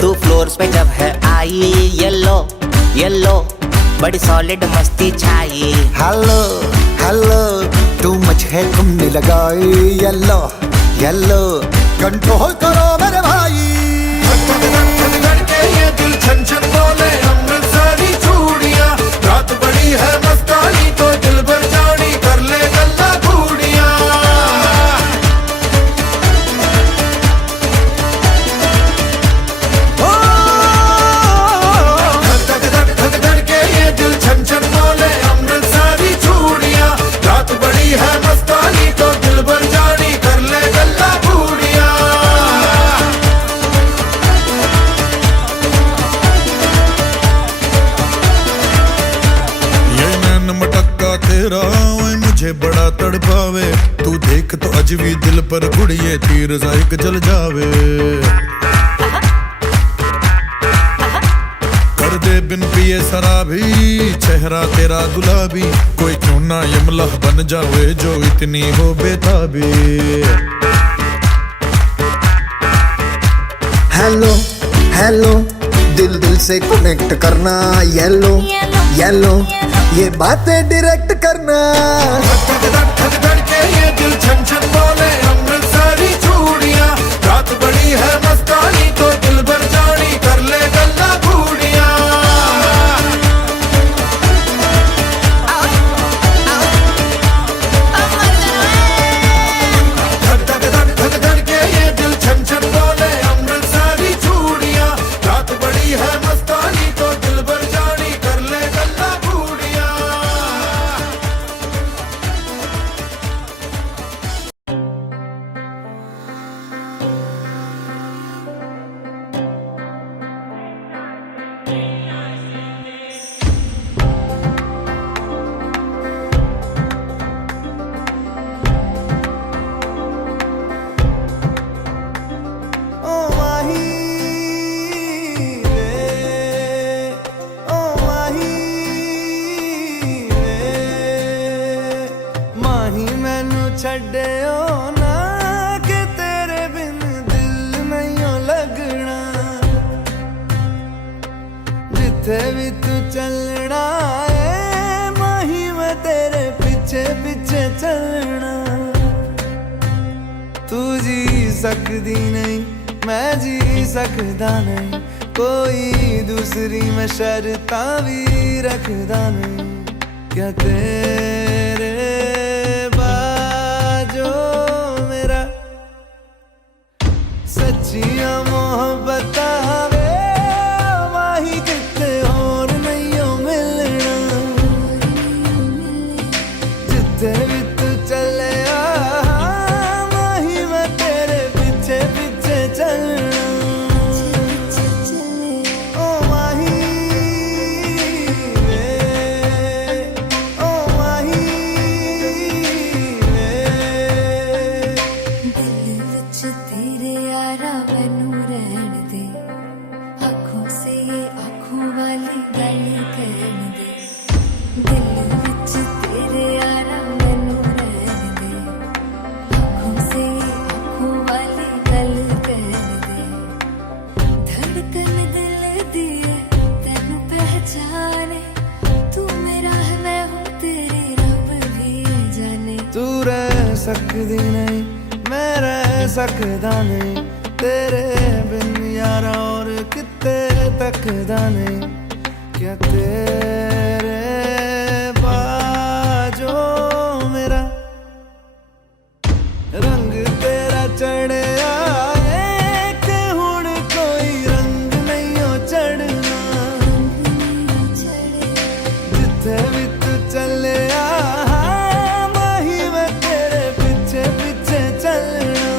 तू फ्लोर्स पे जब है आई, येलो येलो बड़ी सॉलिड मस्ती छाई। हेलो हेलो तू मच है तुमने लगाई, येलो येलो कंट्रोल करो मेरे भाई। पर गुड़िए तीर जाइक जल जावे। कर दे बिन पिए शराबी चेहरा तेरा गुलाबी, कोई क्यों ना यमला बन जावे जो इतनी हो बेताबी। हेलो हेलो दिल दिल से कनेक्ट करना, येलो येलो ये बातें डायरेक्ट करना। धक धक धक धक के ये दिल छन छन बोले अमृतसरी चूड़ियां, रात बड़ी है मस्तानी तो दिल भर जानी कर ले गल्ला बूढ़ियां। धक धक धक धक धक के ये दिल छन छन बोले अमृतसरी चूड़ियां, रात बड़ी है मस्तानी तो दिल भर जानी कर ले गल्ला बूढ़ियां। ओ माही वे, ओ माही वे, माही मैनू छड्डियो ना कि तेरे बिन दिल नहीं लगना। जिथे भी तू चलना है माही मैं तेरे पीछे पीछे चलना। तू जी सकदी नहीं मैं जी सकदा नहीं, कोई दूसरी मैं शर्तां भी रखदा नहीं। क्या तेरे बाजो मेरा सच्चियां मोहब्बत वे माही किते और नहीं हो मिलना। जिथे भी तू चले माही मैं तेरे पीछे पीछे चलना। ओ माही वे, ओ माही वे। दिल विच तेरे यारा मैनू रहन दे, आँखों से ये आँखों वाली गल कहन दे। दिल विच तेरे यारा मैनू रहन दे, आँखों से ये आँखों वाली गल कहन दे। धड़कन दिल दी है तैनू पहचाने, तू मेरा है मैं हूँ तेरी रब भी जाने। तू रह सकदी नहीं मैं रह सकदा नहीं, तेरे बिन यारा और किते तकदा नहीं। क्या तेरे बाजो मेरा रंग तेरा चढ़िया है कि हुण कोई रंग नहीं हो चढ़ना। जिथे भी तू चले माही मैं तेरे पीछे पीछे चलना।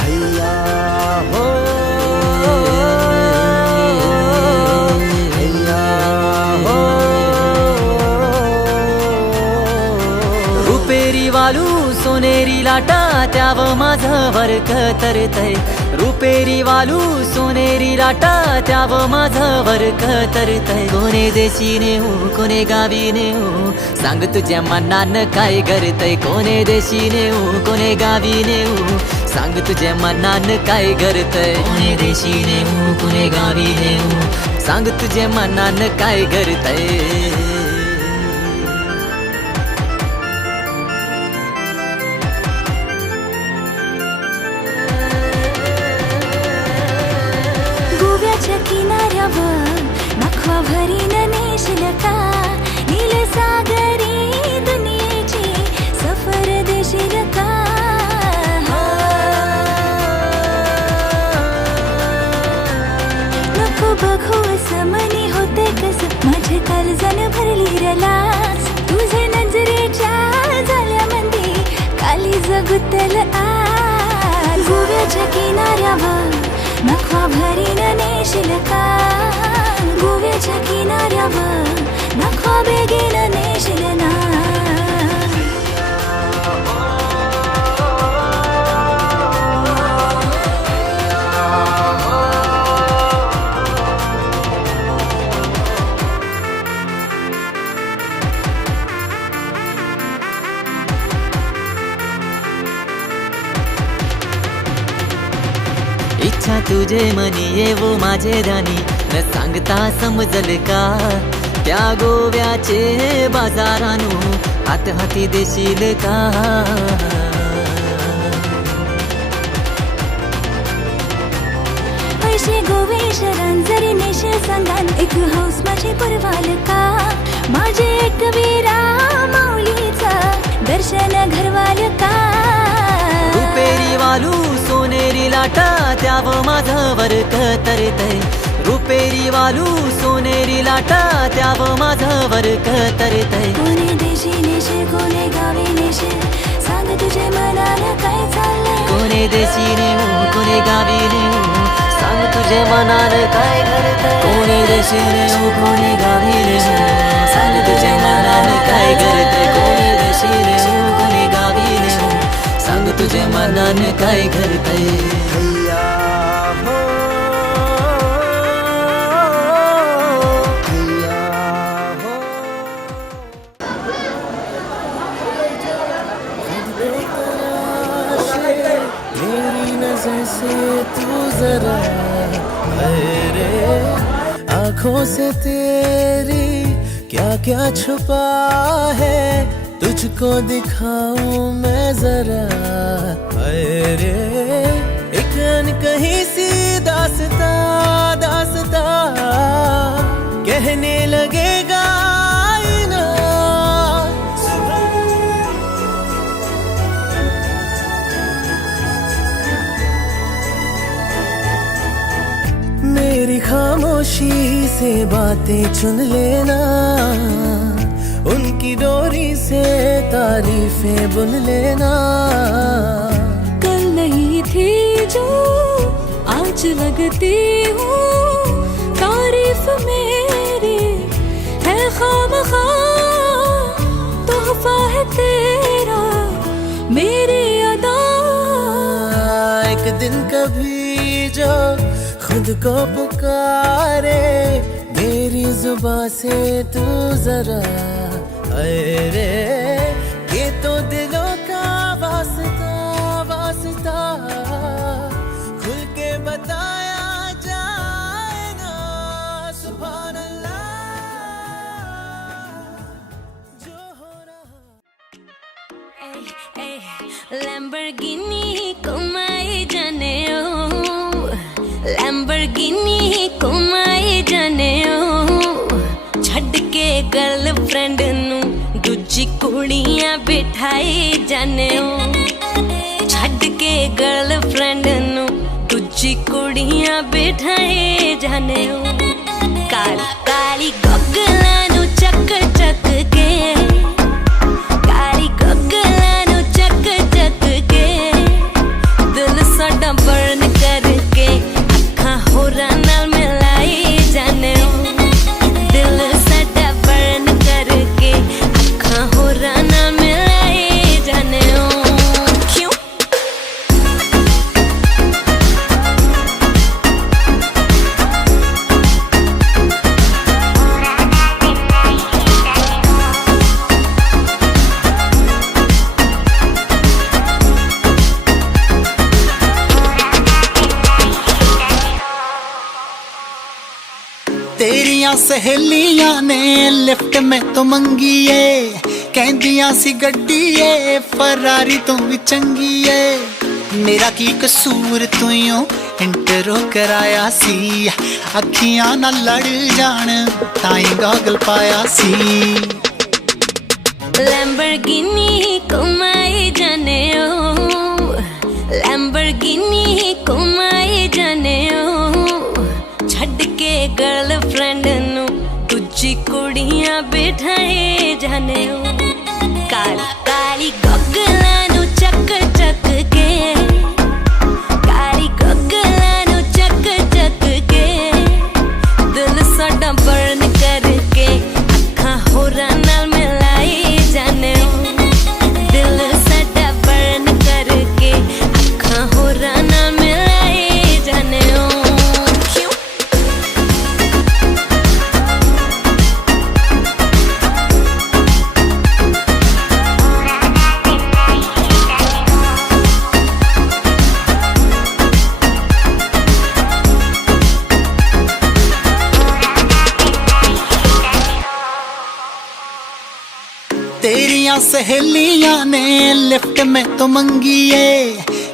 हैया हो हैया हो। रुपेरी वालू सोनेरी लाटा त्याव माझं वर्क तरतय। रुपेरी वालू सोनेरी लाटा त्याव माझं वर्क तरतय। कोणे देशीने हो कोणे गावीने हो सांग तुझ्या मनान काय करतय। कोणे देशीने हो कोणे गावीने हो सांग तुझ्या मनान काय करतय। कोणे देशीने हो कोणे गावीने हो सांग तुझ्या मनान काय करतय। गोव्याच्या किनाऱ्यावर नखवा भरीन नेशील का, नील सागरी दुनियेची सफर देशील का। मनी होते कसं माझे काळजानं भरली रलास तुझे नजरेच्या झाल्यामध्ये काली जगुतल आज गोव्याच्या किनाऱ्यावर नखवा भरीन नेशील का गोव्याच्या किनाऱ्यावर नखवा बेगीन नेशील ना इच्छा तुझे मनी ये वो माझे राणी न सांगता समजल का त्या गोव्याचे बाजारानू हात हाती देशील का पैसे गोवे शरण जरी नेशील सांगान एक हौस माझी पुरवाल का माझे एक वीरा माऊलीचा दर्शन घरवाल का रुपेरी वालू सोनेरी लाटा त्याव माझं वर्क तरतय रुपेरी वालू सोनेरी लाटा त्याव माझं वर्क तरतय कोणी देशी नेशील कोणी गावी नेशील सांग तुझे मनाला काय चाललंय कोणी देशी नेऊ कोणी गावी नेऊ सांग तुझे मनात काय करतय कोणी देशी नेऊ कोणी गावी नेऊ सांग तुझे मनात काय करतय कोणी देशी नेऊ कोणी गावी नेऊ सांग तुझे मनाने काय करतय हैया हो हैया हो मेरी नजर से तू जरा मेरे आंखों से तेरी क्या क्या छुपा है तुझको दिखाऊं मैं जरा अरे एक कहीं सी दास्ता दास्ता कहने लगेगा आईना मेरी खामोशी से बातें चुन लेना उनकी डोरी से तारीफें बुन लेना कल नहीं थी जो आज लगती हूँ तारीफ मेरी है खामखा तोहफा है तेरा मेरी अदा एक दिन कभी जो खुद को पुकारे मेरी जुबां से तू जरा अरे ये तो दिलों का वास्ता वास्ता खुल के बताया जाए ना सुभान अल्लाह जो हो रहा लैम्बोर्गिनी कुमाई जाने ओ लैम्बोर्गिनी कुमाई जाने ओ छड़ के गर्लफ्रेंड नू दूजी कुड़ियां बिठाई जाने ओ छड़ के गर्लफ्रेंड नू दूजी कुड़ियां बिठाई जाने ओ काली काली गगलां नू चक चक के काली गगलां नू चक चक के दिल साडा बर्न करके अखां होरां नाल मिलाई जाने ओ दिल साडा बर्न करके अखां होरां नाल मिलाई जाने ओ क्यों तेरिया सहेलियां ने लिफ्ट में तो मंगी है कहंदियां सी गड्डी है फरारी तो भी चंगी है मेरा की कसूर तुइयों इंटरो कराया सी अखियां ना लड़ जान ताई गॉगल पाया सी लैम्बोर्गिनी कुमाई जाने ओ लैम्बोर्गिनी कुमाई जाने ओ छड़ के गर्लफ्रेंड दूजी कुड़ियां बिठाए जाने काली काली गगलां नू चक चक के काली गगलां नू चक चक के दिल साडा बर्न करके अखां होरां नाल मिलाई जाने दिल साडा बर्न करके अखां होरां नाल मिलाई जाने क्यों तेरिया सहेलियां ने लिफ्ट में तो मंगी है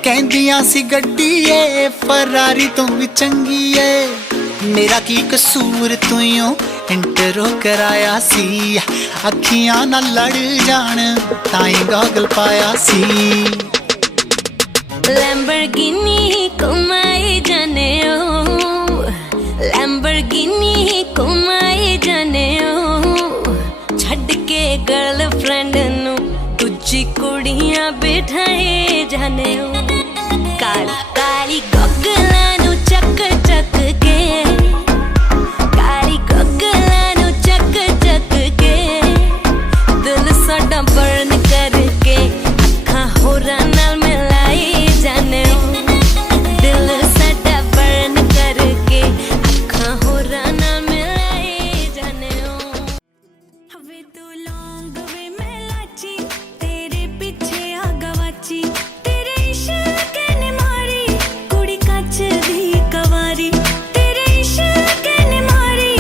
कहंदियां सी गड्डी है फरारी तो भी चंगी है मेरा की कसूर तू यूं इंटरो कराया सी अखियां ना लड़ जान ताई गॉगल पाया सी लैम्बोर्गिनी घुमाए जाने ओ लैम्बोर्गिनी घुमाए जाने ओ छड़ के गर्लफ्रेंड नू दूजी कुड़ियां बिठाए जाने ओ काली काली गगलां नू चक चक के काली गगलां नू चक चक के दिल साडा बर्न करके अखां होरां नाल मिलाई जाने दिल साडा बर्न करके अखां होरां नाल मिलाई जाने वे तू लौंग वे मैं लाची तेरे पीछे आ गवाची तेरे इश्क ने मारी कुड़ी कच दी कवारी तेरे इश्क ने मारी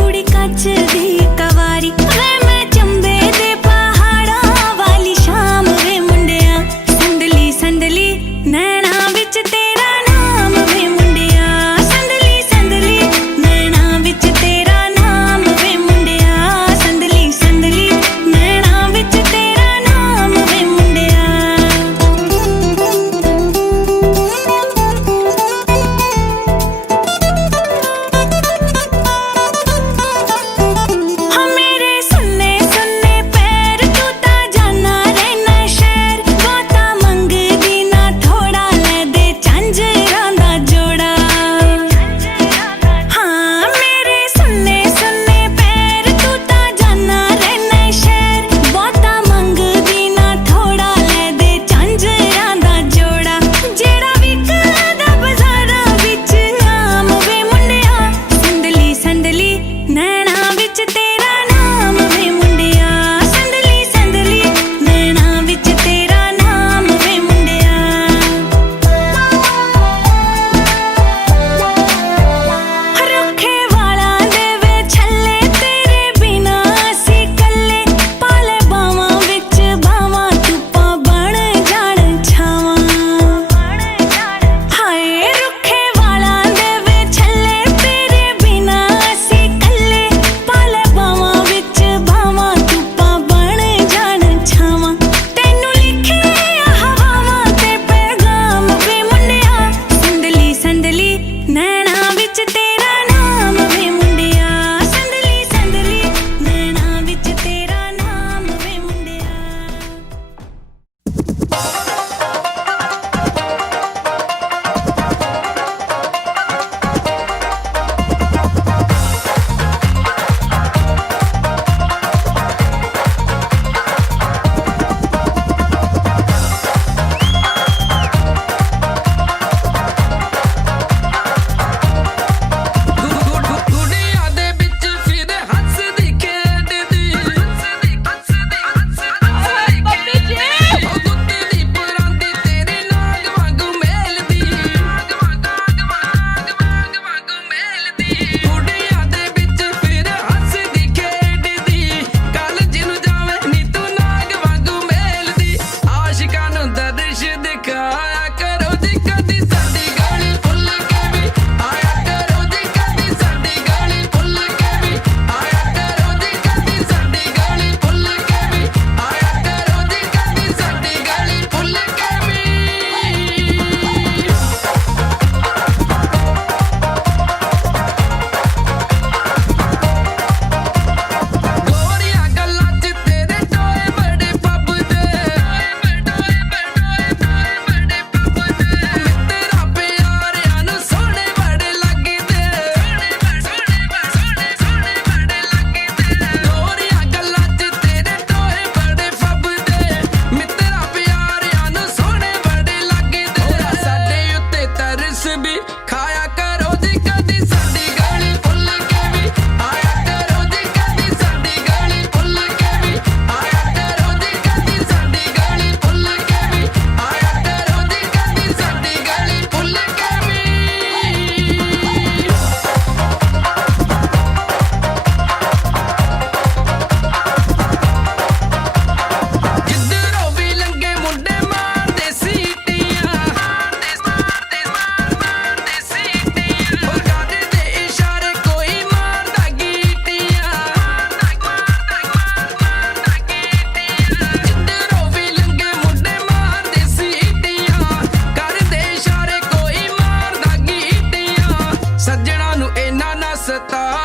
कुड़ी कच दी कवारी वे मैं चंबे दे पहाड़ां वाली शाम वे मुंडिया संदली संदली नैना विच तेरा नाम वे मुंडिया संदली संदली नैना विच तेरा नाम वे मुंडिया संदली संदली नैना विच तेरा नाम वे मुंडिया हाँ मेरे सुन्ने सुन्ने पैर तू ता जाना रहना शहर बाता मंगदी ना थोड़ा ले दे झांजरां दा जोड़ा हाँ मेरे सुन्ने सुन्ने पैर तू ता जाना रहना शहर बाता मंगदी ना थोड़ा ले दे झांजरां दा जोड़ा जेड़ा विकदा बाजारां विच आम वे मुंडिया संदली संदली नैना विच तेरा नाम वे मुंडिया संदली संदली नैना विच तेरा नाम वे मुंडिया रुखे वाला दे वे छल्ले तेरे बिना असी कल्ले पाले बावां विच बावां धुप्पां बण जाण छावां हाय रुखे वाला दे वे छल्ले तेरे बिना असी कल्ले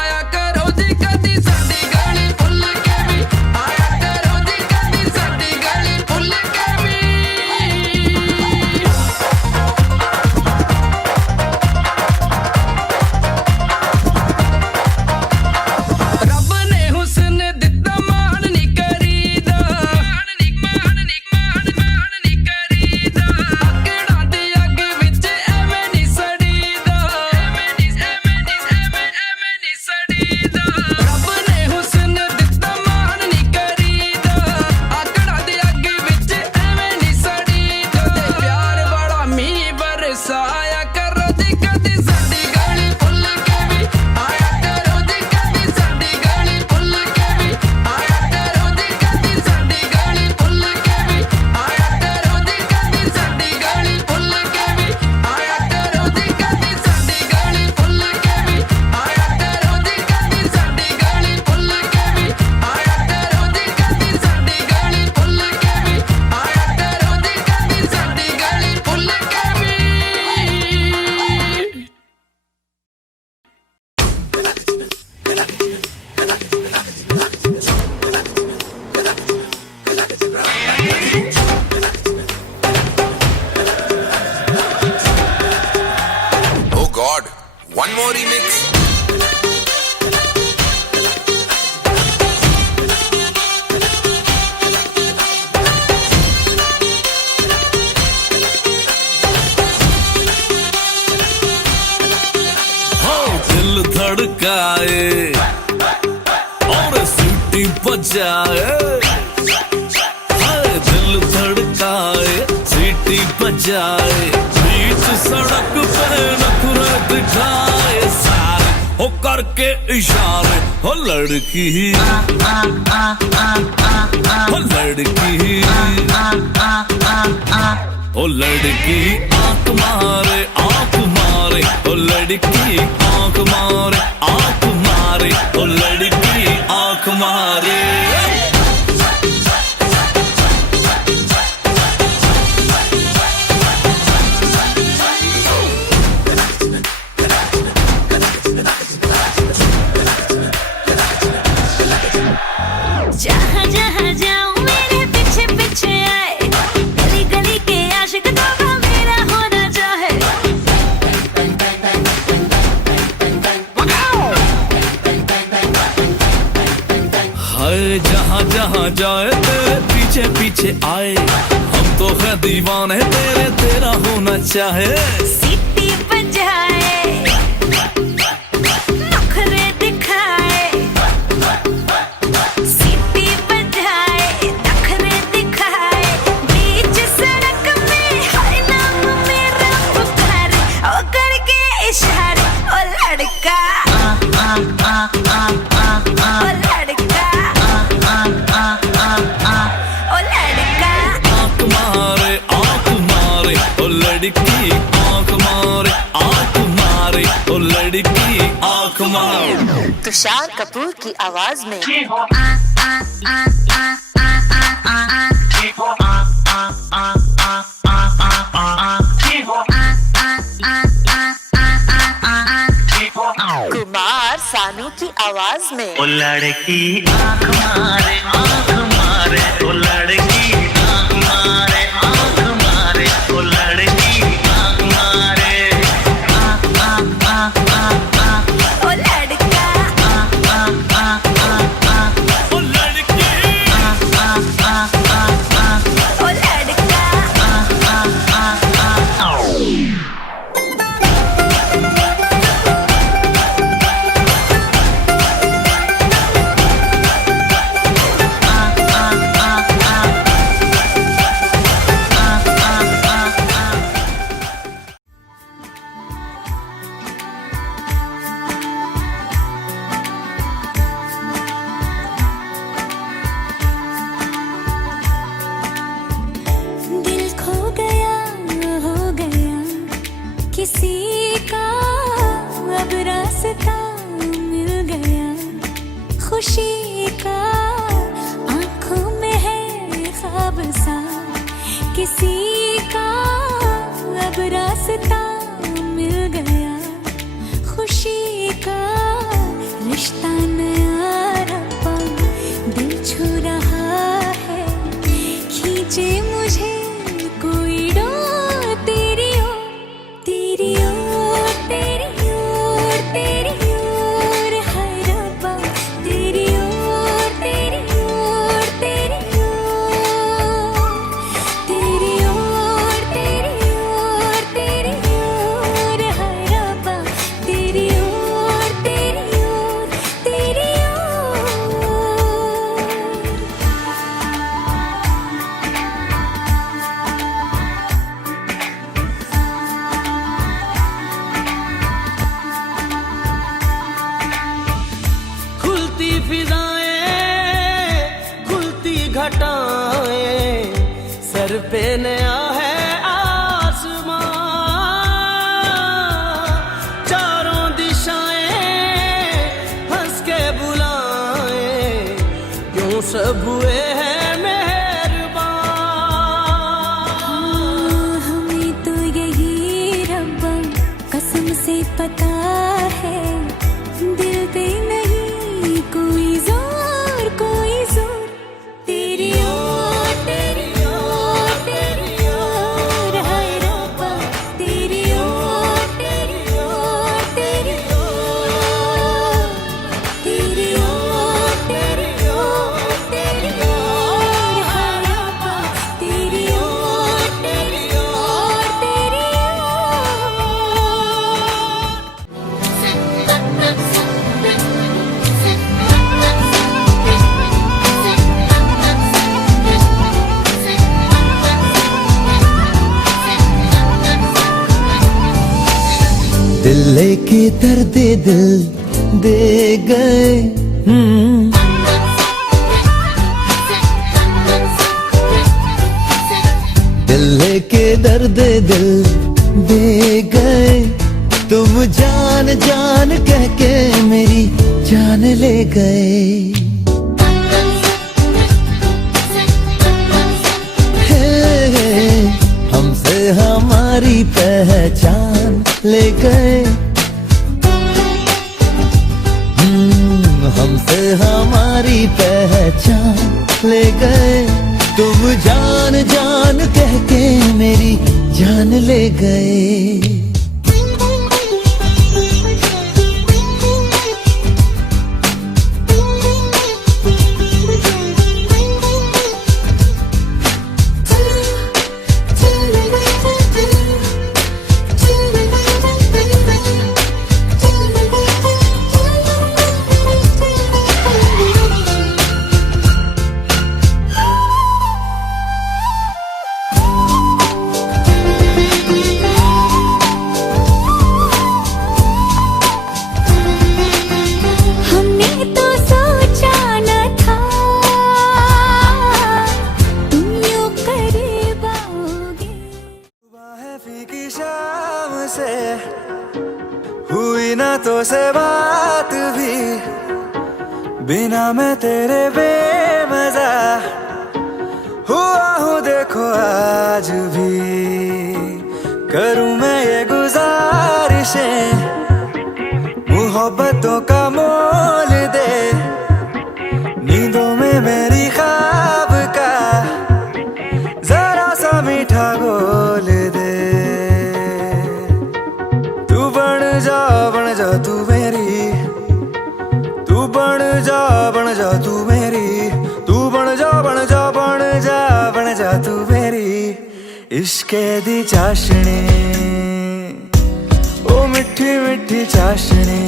आया करो जी कदी साडी गली भुल के भी आया करो जी कदी साडी गली भुल के भी रब ने हुस्न दिता मान नहीं करीदा मान नहीं करीदा अगड़ा दी अग विच एवें नहीं सड़ीदा सड़ीदा रब ने हुस्न दिता मान नहीं करीदा अगड़ा दी अग विच एवें नहीं सड़ीदा प्यार बड़ा मींह बरसाया करो जी कदी साडी गली भुल के भी आया करो जी कदी साडी गली भुल के भी आया करो जी कदी साडी गली भुल के भी आया करो जी कदी साडी गली भुल के भी आया करो जी कदी साडी गली भुल के भी आया करो जी कदी साडी गली भुल के भी आया करो जी कदी साडी गली भुल के भी आया करो जी कदी साडी गली भुल के भी Oh God, one more remix. दिल धड़काए और सीटी बजाए दिल धड़काए सीटी बजाए बीच सड़क पे नखरे दिखाए सारे हो करके इशारे हो लड़की हो लड़की ओ लड़की आंख मारे ओ लड़की आंख मारे ओ लड़की आंख मारे जहाँ जहाँ जाऊँ मेरे पीछे पीछे आए गली गली के आशिक तो मेरा होना चाहे हाय जहाँ जहाँ जाए तेरे पीछे पीछे आए हम तो है दीवाने तेरे तेरा होना चाहे सीटी बजाए नखरे दिखाए सीटी बजाए नखरे दिखाए बीच सड़क पे हर नाम मेरा पुकारे ओ करके इशारे ओ लड़का ओ लड़का ओ लड़का आंख मारे ओ लड़की आंख मारे ओ लड़की आंख मारे तुषार कपूर की आवाज में कुमार सानू की आवाज में ओ लड़की आंख मारे ओ लड़की आंख मारे ओ लड़की आंख मारे ओ लड़का ओ लड़की ओ लड़का खुशी का आंखों में है ख्वाब सा किसी का अब रास्ता मिल गया खुशी का फिजाएं खुलती घटाएं सर पे नया है आसमां चारों दिशाएं हंस के बुलाएं क्यों सब हुए हैं मेहरबान हमें तो यही रब्बा कसम से पता है दिल पे नहीं कोई जोर तेरी ओर हाय रब्बा तेरी ओर तेरी ओर तेरी ओर तेरी ओर तेरी ओर तेरी ओर हाय रब्बा तेरी ओर तेरी ओर तेरी दिल लेके दर्द दिल दे गए दिल लेके दर्द दिल दे गए तुम जान जान कह के मेरी जान ले गए हमसे हमारी पहचान ले गए हमसे हमारी पहचान ले गए तुम जान जान कह के मेरी जान ले गए हुई ना तो से बात भी बिना मैं तेरे बेमजा हुआ हूँ देखो आज भी करूँ मैं ये गुजारिशें मोहब्बतों का मोल दे नींदों में मेरी ख्वाब का जरा सा मीठा घोल दे तू बन जा तू मेरी तू बन जा तू मेरी तू बन जा तू मेरी इश्के दी चाशनी ओ मिठी मिठी चाशनी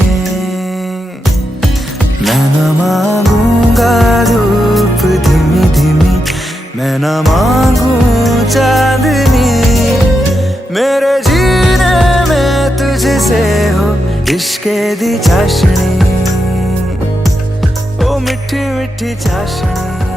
मैं न मांगूंगा धूप धीमी धीमी मैं न मांगू चांदनी मेरे जीने में तुझसे हो इश्के दी चाशनी ओ मिठी मिठी चाशनी